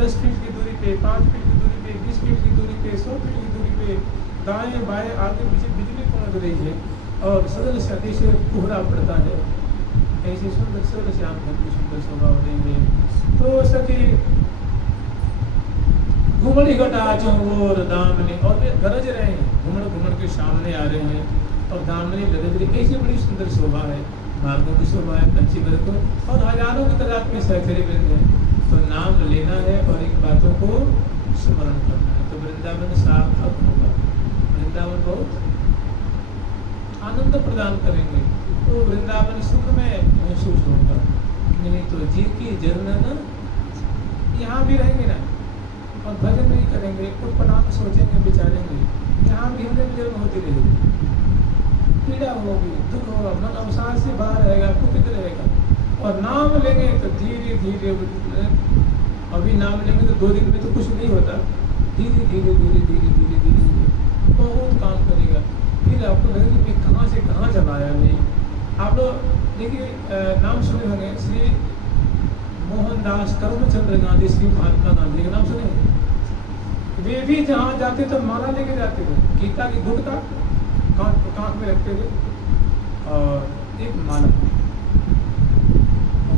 10 फीट की दूरी पे, 5 फीट की दूरी पे, 20 फीट की दूरी पे, 100 फीट की दूरी पे, दाएं बाएं आगे पीछे बिजली पहुँच रही है और सजल सती से कोहरा पड़ता है। ऐसी सुंदर सजल श्याम की सुंदर शोभा हो रही है। तो सखी घुमड़ी घटा चौर दामनी, और वे गरज रहे हैं, घुमड़ के सामने आ रहे हैं और दामनी गरज रही। ऐसी बड़ी सुंदर शोभा है, मार्गों की शोभा है, पंछी वर्ग और हजारों की तादाद में सहचरे वृंद है। तो नाम लेना है और इन बातों को स्मरण करना है तो वृंदावन सार्थक होगा। वृंदावन बहुत आनंद प्रदान करेंगे तो वृंदावन सुख में महसूस होगा। नहीं तो जी की जन्म ना यहाँ भी रहेंगे ना और भजन नहीं करेंगे, कुटपटांग सोचेंगे, विचारेंगे, यहाँ भी हृदय में जन्म होती रहेगी, पीड़ा होगी, दुख होगा, मन अवसाद से बाहर रहेगा, कुपित रहेगा। और नाम लेंगे तो धीरे धीरे, अभी नाम लेंगे तो 2 दिन में तो कुछ नहीं होता, धीरे धीरे धीरे धीरे धीरे धीरे बहुत काम करेगा। फिर आपको लगेगा कि कहाँ से कहाँ चला आया भाई। आप लोग देखिए नाम सुने होंगे, श्री मोहनदास करमचंद गांधी, श्री महात्मा गांधी का नाम सुने। वे भी जहाँ जाते तो माला लेके जाते थे, गीता की गुट का कांख में रखते थे और एक माला।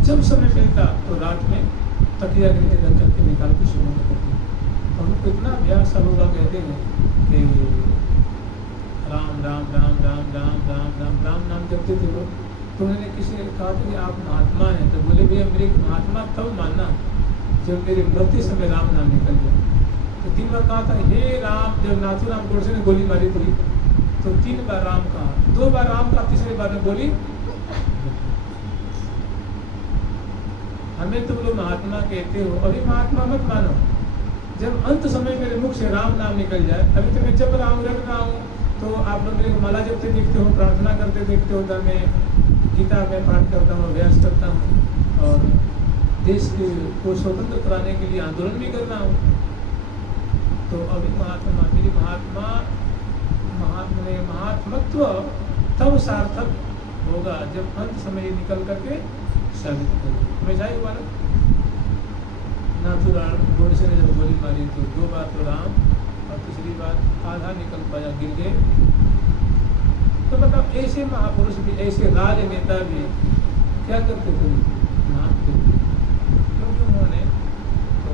जब समय मिलता तो रात में तकिया के नीचे रख करके निकाल के सुबह करते। और उनको इतना अभ्यास सब होगा, कहते हैं कि राम राम राम राम राम राम राम राम नाम जपते थे वो। तो उन्होंने किसी ने कहा कि आप महात्मा हैं, तो बोले भैया मेरे महात्मा तब मानना जब मेरे मृत्यु समय राम नाम निकल जाए। तो 3 बार कहा था हे राम, जब नाथूराम गोडसे ने गोली मारी थी तो 3 बार राम कहा, 2 बार राम कहा, तीसरी बार में बोली। हमें तुम लोग महात्मा कहते हो, अभी महात्मा मत मानो, जब अंत समय मेरे मुख से राम नाम निकल जाए। अभी तो मैं जप रहा हूँ, रट रहा हूँ, तो आप लोग मेरे को माला जपते देखते हो, प्रार्थना करते देखते हो, घर में गीता में पाठ करता हूँ, अभ्यास करता हूँ और देश को स्वतंत्र कराने के लिए आंदोलन भी कर रहा हूँ। तो अभी महात्मा, मेरी महात्मत्व तब सार्थक होगा जब अंत समय निकल करके साबित करें। हमेशा ही बालक नाथूराम गोडसे ने जब गोली मारी तो 2 बार तो राम और तीसरी बार आधा निकल पाया, गिर गए। तो मतलब ऐसे महापुरुष भी, ऐसे राजनेता भी क्या करते थे, नाम करते। क्योंकि उन्होंने तो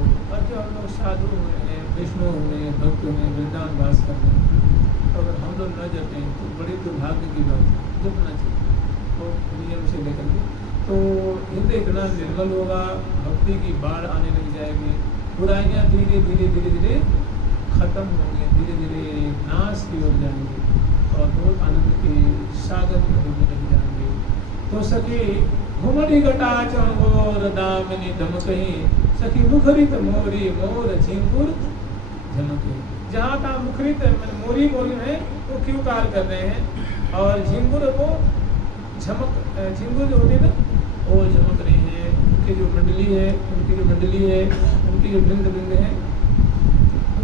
जो हम लोग साधु हुए हैं, विष्णु हुए, भक्त हुए, वृंदावन वास कर रहे हैं, तो अगर हम लोग न जपें तो बड़ी दुर्भाग्य की बात है। जपना चाहिए तो नियम से लेकर के, तो हृदय इतना निर्मल होगा, भक्ति की बाढ़ आने लग जाएगी, बुराइयाँ धीरे धीरे धीरे धीरे खत्म होंगी, धीरे धीरे नाश की ओर जाएंगे और बहुत आनंद के सागर में डूबने लग जाएंगे। तो सखी घुमड़ी घटा चौर दामिनी दमकही, सखी मुखरित मोरी मोर झिंगुर झमके। जहाँ तहाँ मुखरित मोरी मोरी में वो क्यों कार कर रहे हैं और झिंगुर वो झमक, झिंगुर जो होती है ना वो झमक रही है। उनकी जो मंडली है, उनकी जो वृंद है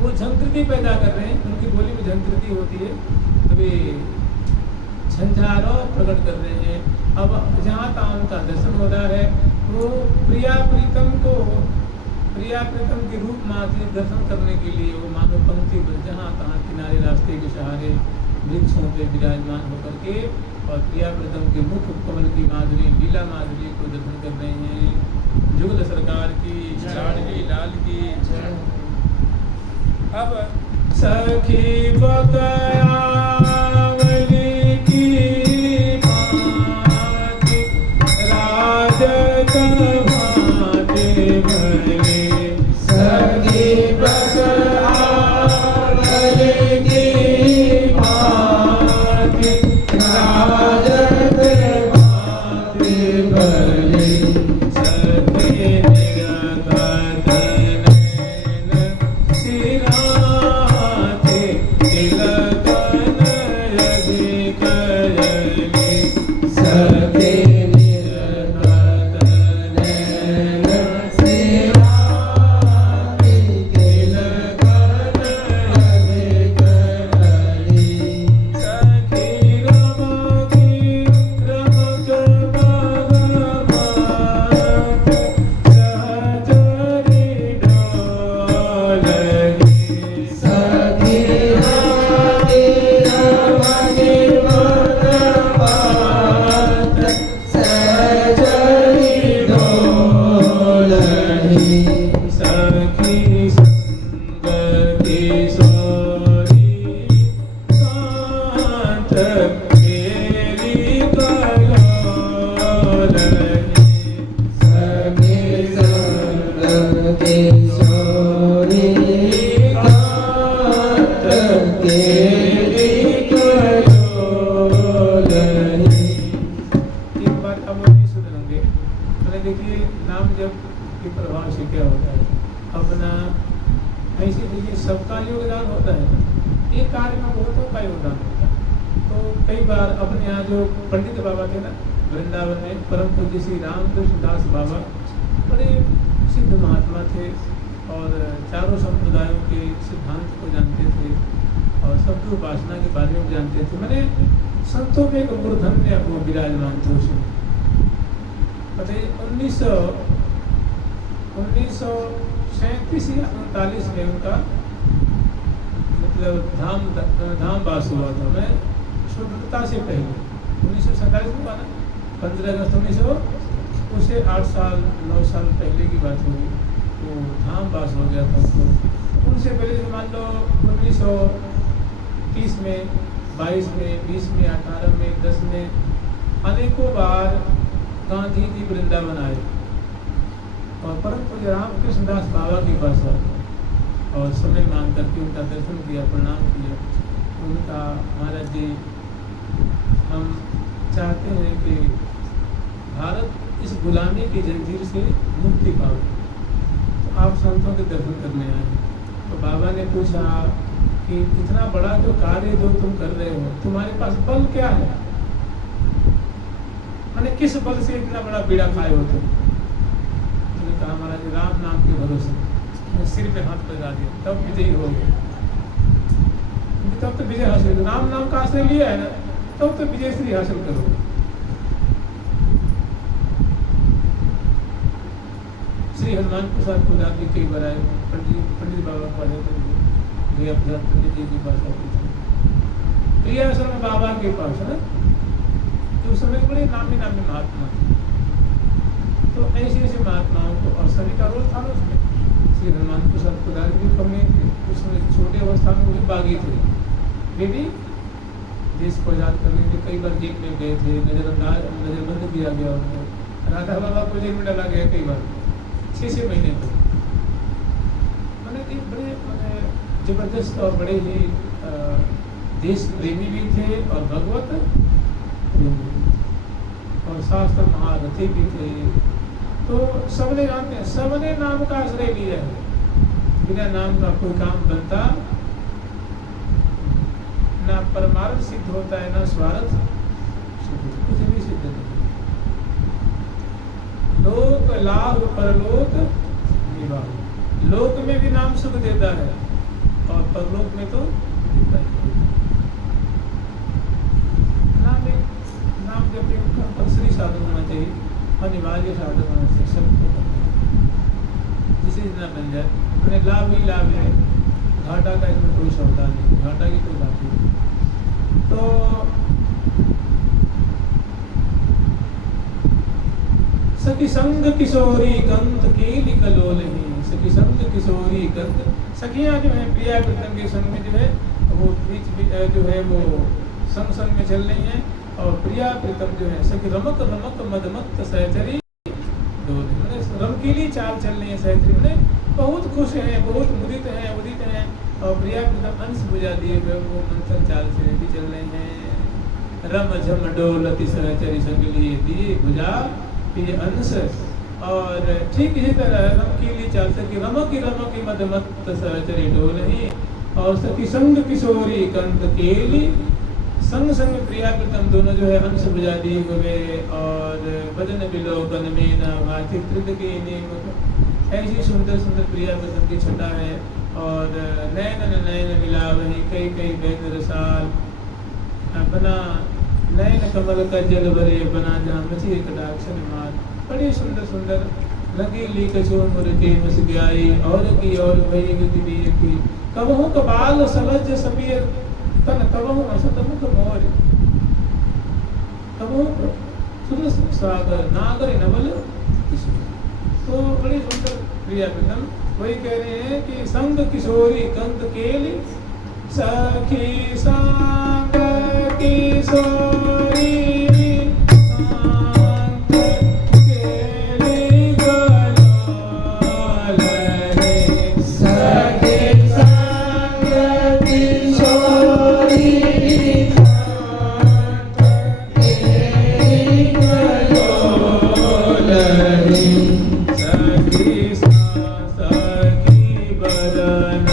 वो झंकृति पैदा कर रहे हैं, उनकी बोली में झंकृति होती है, तो वे झंझारों प्रकट कर रहे हैं। अब जहाँ तहाँ उनका दर्शन हो रहा है, वो प्रिया प्रीतम के रूप मात्र दर्शन करने के लिए वो मानो पंक्ति पर जहाँ तहाँ किनारे रास्ते के सहारे वृक्षों पे विराजमान होकर के और प्रिया प्रीतम के मुख कमल की माधुरी, लीला माधुरी को दर्शन कर रहे हैं। जुगल सरकार की, लाडली लाल की। अब सखी बकयावली की भांति राज भांति ऐसे देखिए सबका योगदान होता है, एक कार्य में बहुतों का योगदान होता है। तो कई बार अपने यहाँ जो पंडित बाबा थे ना वृंदावन में, परम पूज्य श्री रामकृष्ण दास बाबा बड़े सिद्ध महात्मा थे और चारों संप्रदायों के सिद्धांत को जानते थे और सबकी उपासना के बारे में जानते थे। मैंने संतों में एक मूर्धन्य वो विराजमान थे उसमें। बताइए 1937 या 39 में उनका मतलब धाम वास हुआ था। मैं स्वतंत्रता से पहले 1947 में माना 15 अगस्त 1900 उससे 8 साल 9 साल पहले की बात होगी, वो धाम वास हो गया था उसको। उनसे पहले मान लो 1930 में, 22 में, 20 में, 18 में, 10 में अनेकों बार गांधी जी वृंदावन आए और परम पूज्य रामकृष्ण दास बाबा के पास आए और समय मांग करके उनका दर्शन किया, प्रणाम किया। उनका महाराज जी हम चाहते हैं कि भारत इस गुलामी की जंजीर से मुक्ति पावे, तो आप संतों के दर्शन करने आए। तो बाबा ने पूछा कि इतना बड़ा जो कार्य जो तुम कर रहे हो, तुम्हारे पास बल क्या है? मैंने किस बल से इतना बड़ा बीड़ा खाए हो तुम? मैंने कहा महाराज राम नाम के भरोसे। मैं सिर पे हाथ लगा दिया, तब विजयी हो गया। तब तो विजय हासिल, राम नाम का आश्रय लिया है ना, तब तो विजय श्री हासिल करोगे। श्री हनुमान प्रसाद पुजारी जी कई बार आए, पंडित बाबा को आए पंडित जी की पास आते थे प्रियाश्रम बाबा के पास है ना, तो उस समय बड़े नामी नामी महात्मा थे। तो ऐसे ऐसे महात्माओं को और सभी का रोल था ना उसमें। श्री हनुमान प्रसाद पुजारी भी कम नहीं थे, उसमें छोटे अवस्था में भी बागी थे। वे भी देश को आजाद करने में कई बार जेल में गए थे, नजरबंद किया गया उनको। राधा बाबा को जेल में डाला गया कई बार 6 महीने तक। मैंने एक बड़े जबरदस्त और बड़े ही देश प्रेमी भी थे और भगवत और शास्त्र महारथी भी थे। तो सबने जानते हैं, सबने नाम का आश्रय लिया है। बिना नाम का कोई काम बनता ना, परमार्थ सिद्ध होता है ना स्वार्थ, कुछ भी सिद्ध नहीं। लोक लाभ परलोक निवाह, लोक में भी नाम सुख देता है और परलोक में तो नाम जब कंपल्सरी साधन होना चाहिए, अनिवार्य साधन होना चाहिए सबको करना, जिसे जितना बन जाए। मैंने लाभ ही लाभ है, घाटा का इसमें कोई सौदा नहीं, घाटा की कोई बात नहीं। तो सखी संग किशोरी कंत केली कलोलही, सखी संग किशोरी कंत, सखियां जो है प्रिया प्रीतम के संग में जो है वो बीच जो है वो संग संग में चल रही हैं और प्रिया प्रीतम जो है सखी रमक रमक मदमत सहचरी डोले, रमकीली चाल चल रही है सहचरी में, बहुत खुश हैं, बहुत मुदित हैं और प्रिया प्रीतम अंश बुझा दिए हुए वो मंथन चाल से भी चल रहे हैं। रम झम डोलती सहचरी संग लिए दिए बुझा ये अंश। और ठीक इसी तरह रमकीली चाल सखी रमकी मदमत सहचरी डोलही और सखी संग किशोरी कंत केली, संग संग प्रिया प्रीतम दोनों जो है अंश बुझा दिए हुए और बदन विलोकन में न भाति त्रिद के नियम। ऐसी सुंदर सुंदर प्रिया प्रीतम की छटा है और नयन मिला वही कई कई बैन रसाल, बना नयन कमल का जल भरे बना जहाँ मछली कटाक्ष मार। बड़ी सुंदर सुंदर लगी ली कछो मुर्गे मस गई और की और भई गति दी की, कबहू कबाल सलज सबीर तन कबहू असतमुख मोर, कबहू सुंदर सागर नागर नवल। तो बड़ी सुंदर प्रिया प्रीतम वही कह रहे हैं कि संग किशोरी कंत केली, सखी संग किशोरी सखी बदन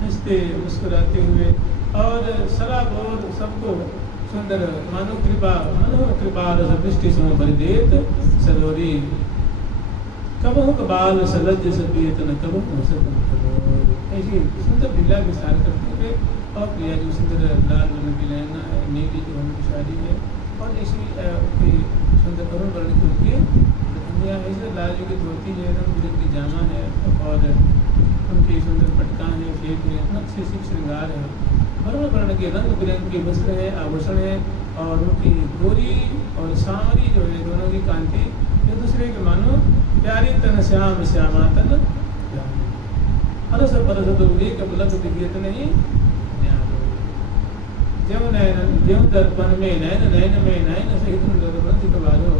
हंसते मुस्कुराते हुए और शराब और सबको सुंदर मानो कृपा रस दृष्टि सो परिदेत सरोरी कबहु कबाल सलज सबियत न कबहु सतन कबोर। ऐसी सुंदर लीला विस्तार करते हुए और प्रिया जो सुंदर लाल रंग की लहंगा है, नीली जो उनकी शादी है और ऐसी उनकी सुंदर अरुण वर्ण की उनकी कन्या है, ऐसे लाल जी की धोती है, रंग बिरंग की जामा है और उनकी सुंदर पटका है, फेट है, अच्छे से श्रृंगार है, वर्ण वर्ण के रंग बिरंग के वस्त्र है, आभूषण है और उनकी गोरी और सांवरी जो है दोनों की कांति एक दूसरे के मानो प्यारी तन श्याम श्यामा तन हरस परस तो एक उपलब्ध विज्ञत नहीं ज्यों नयन ज्यों दर्पण में नयन नयन में नयन सहित दर्पण कबारो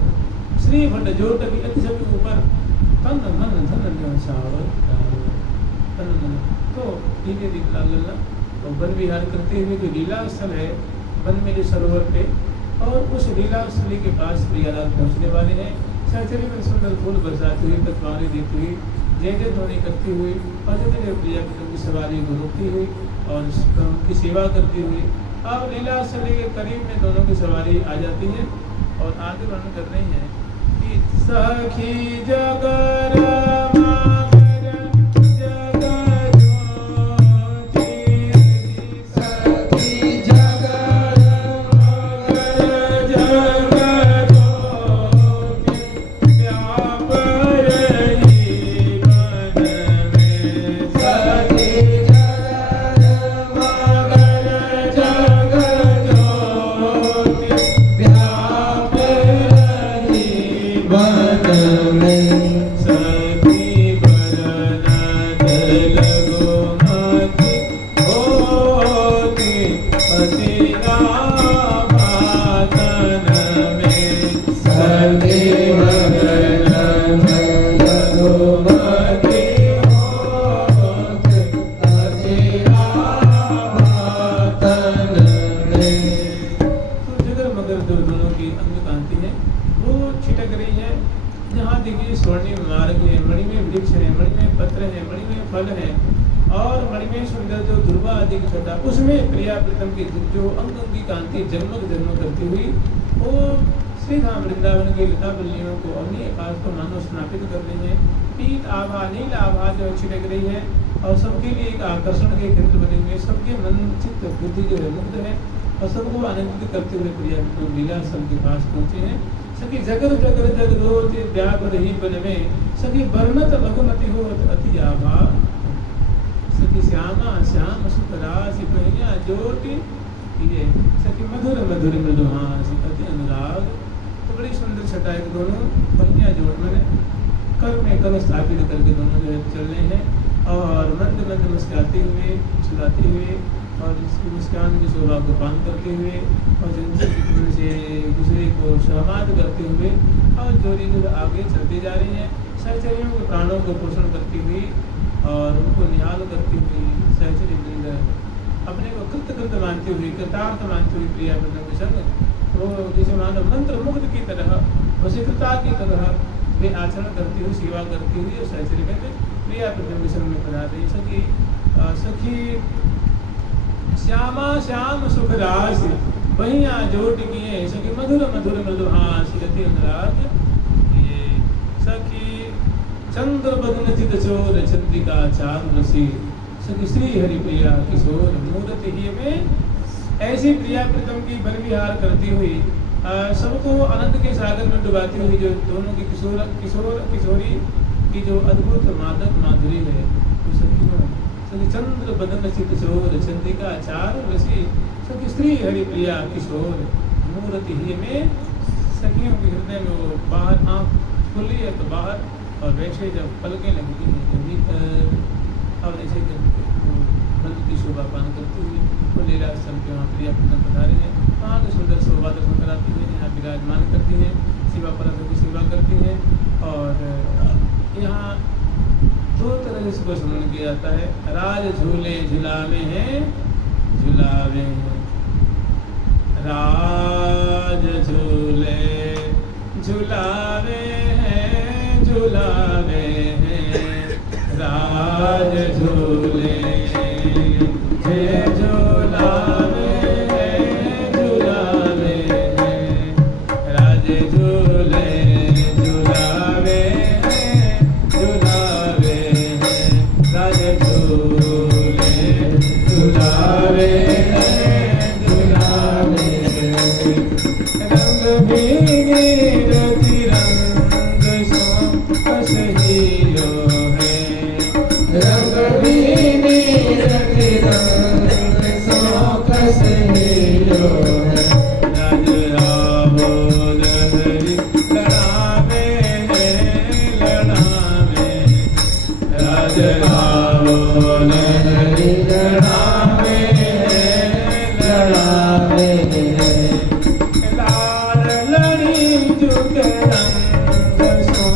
श्री भट्ट ज्योत की अति सबके ऊपर तन मन धन सावर तन मन। तो धीरे धीरे लाल तो वन विहार करते हुए जो लीला स्थल है वन में जो सरोवर पे और उस लीला स्थली के पास प्रियालाल पहुँचने वाले हैं। सहचरी में सुंदर फूल बरसाती हुई, पतवारें देती हुई, जय जय ध्वनि करती हुई और धीरे प्रिया की सवारी को रोकती हुई और उनकी सेवा करती हुई अब लीला स्थली के करीब में दोनों की सवारी आ जाती है और आगे वर्णन कर रही है कि सखी जगर उसमें प्रिया प्रीतम की जो अंग की कांति जन्मक जन्म करती हुई वो श्री धाम वृंदावन की लता बल्लियों को अपनी आकाश को मानो स्नापित कर रही है। पीत आभा नील आभा जो अच्छी लग रही है और सबके लिए एक आकर्षण के केंद्र बने हुए, सबके मन चित्त बुद्धि जो है मुग्ध है और सबको आनंदित करते हुए प्रिया प्रीतम लीला स्थल के पास पहुंचे हैं। सखी जगर जगर जग रोज व्याप रही बन में सखी वर्णत लघुमति हो अति आभा सखी श्यामा श्याम सुख राशि पहिया ज्योति ये सखी मधुर मधुर मृदुहास अति अनुराग। तो बड़ी सुंदर छटा है दोनों पहिया जोड़ मैंने कर में कर स्थापित करके दोनों जो है चल रहे हैं और मंद मंद मुस्कुराते हुए छुलाते हुए और इसकी मुस्कान की शोभा को पान करते हुए और जिनसे से दूसरे को सहमाद करते हुए और जोड़ी जो आगे चलती जा रही है। सहचरियों के प्राणों को पोषण करती हुई और उनको निहाल करती हुई सहचरी वृंद अपने को कृत मानती हुई कृतार्थ मानती हुई प्रिया वृंद के संग वो जैसे मानो मंत्र मुग्ध की तरह वशीकृता की तरह वे आचरण करती हुई सेवा करती हुई और सहचरी वृंद प्रिया वृंद के संग में पधार रही। सखी श्यामा श्याम सुख रास वही जोट किए सखी मधुर मधुर मृदुहास गति अनुराग। ये सखी चंद्र बदन चित चोर चंद्रिका चारु रसी सखी श्री हरि प्रिया किशोर मूर्ति ही में ऐसी प्रिया प्रीतम की वन विहार करती हुई सबको आनंद के सागर में डुबाती हुई जो दोनों की किशोरी की जो अद्भुत मादक माधुरी है वो सखी चंद्र बदन चित चोर चंद्रिका चारु रसी सखी श्री हरि प्रिया किशोर मूर्ति ही में सखियों के हृदय में वो बाहर आँख खुली है तो बाहर और वैसे जब पलकें लगती हैं तो भीतर और ऐसे बंद की शोभा पान करती हुई वो लीला स्थल के वहाँ प्रिया प्रीतम पधारे हैं। वहाँ की सुंदर शोभा दर्शन कराती है, यहाँ विराजमान करती है, सेवा परस्पर की सेवा करती है और यहाँ दो तरह से इसको स्मरण किया जाता है। राज झूले झुलावे हैं झुलावे हैं राज झूले झुलावे हैं झुलावे हैं राज झूले सो कस हीरो है। राज रावो लहरी लड़ावे लड़ावे, राज रावो लहरी लड़ावे लड़ावे, लाल लड़ी जुगे रंग सो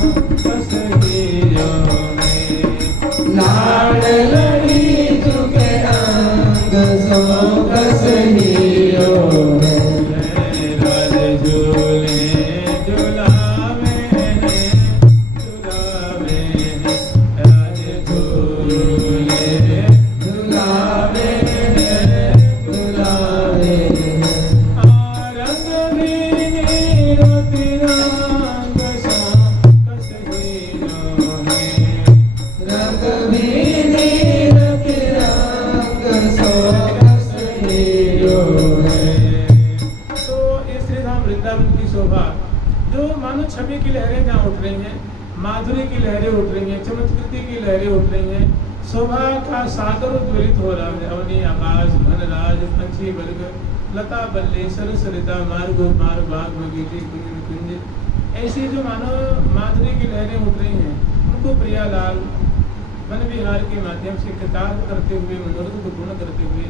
कस हीरो में, लाल लड़ी चुके अंग सो कस हीरो है। राज झूले झुलावे झुलावे, राज झूले झुलावे झुलावे, रंग बीनी रोती रंग सो कस हीरो है। रंग बीनी रंग रंग सो कस हीरो है। तो ये श्री धाम वृंदावन की शोभा जो मानो छवि की लहरें जहाँ उठ रही हैं, माधुरी की लहरें उठ रही हैं, चमत्कृति की लहरें उठ रही हैं, शोभा का सागर उद्वलित हो रहा है। अवनी आकाश घन राज पंछी वर्ग लता बल्ले सरस सरिता मार्ग मार्ग बाग बगीचे कुंज कुंज, ऐसी जो मानो माधुरी की लहरें उठ रही हैं, उनको प्रियालाल वन विहार के माध्यम से कृतार्थ करते हुए, मनोरथ को पूर्ण करते हुए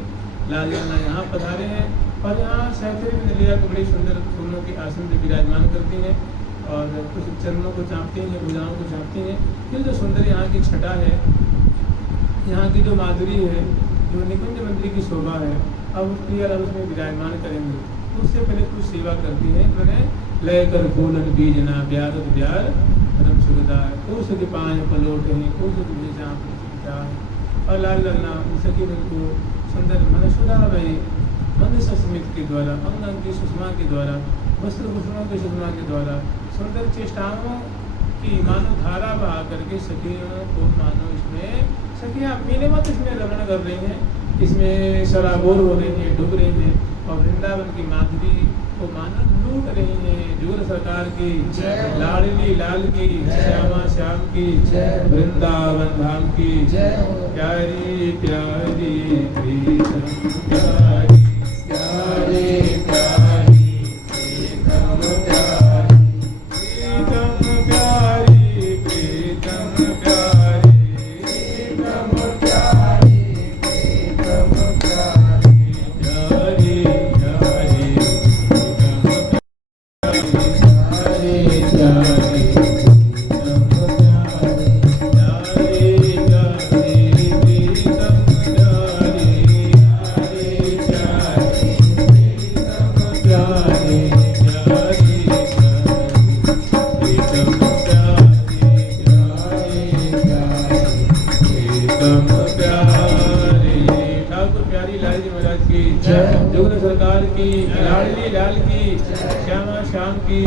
लाल लन्ना यहाँ पधारे हैं। और यहाँ सहचरी लीला को बड़ी सुंदर फूलों के आसन में विराजमान करती हैं और कुछ चरणों को चाँपती हैं, भुजाओं को चाँपती हैं। ये जो सुंदर यहाँ की छटा है, यहाँ की जो माधुरी है, जो निकुंज मंदिर की शोभा है, अब प्रियालाल उसमें विराजमान करेंगे। उससे पहले कुछ सेवा करती है, मैंने लय कर फूलन बीजना ब्यारत ब्यार धर्म सुखदा है, कुछ दिपाएँ पलोट हैं, कुछ भेजा और लाल लन्ना सखी को सुंदर मनसुदा भाई मंद सस्मित के द्वारा, अंग अंग की सुषमा के द्वारा, वस्त्र भूषणों की सुषमा के द्वारा सुंदर चेष्टाओं की मानो धारा बहा करके सखियों को मानो इसमें सखियाँ पीने मत इसमें रमण कर रही हैं, इसमें शराबोर हो रही हैं, डूब रही हैं और वृंदावन की माधुरी को मानो लूट रही हैं। जोर सरकार की लाडली लाल की, श्यामा श्याम की, वृंदावन धाम की, प्यारी प्यारी प्रीतम प्यारी प्यारे प्यारी प्रीतम प्यारी, प्रीतम प्यारी प्रीतम प्यारी, प्रीतम प्यारी प्रीतम प्यारी, प्यारी प्यारी जोगन सरकार की, लाडली लाल की, श्यामा श्याम की।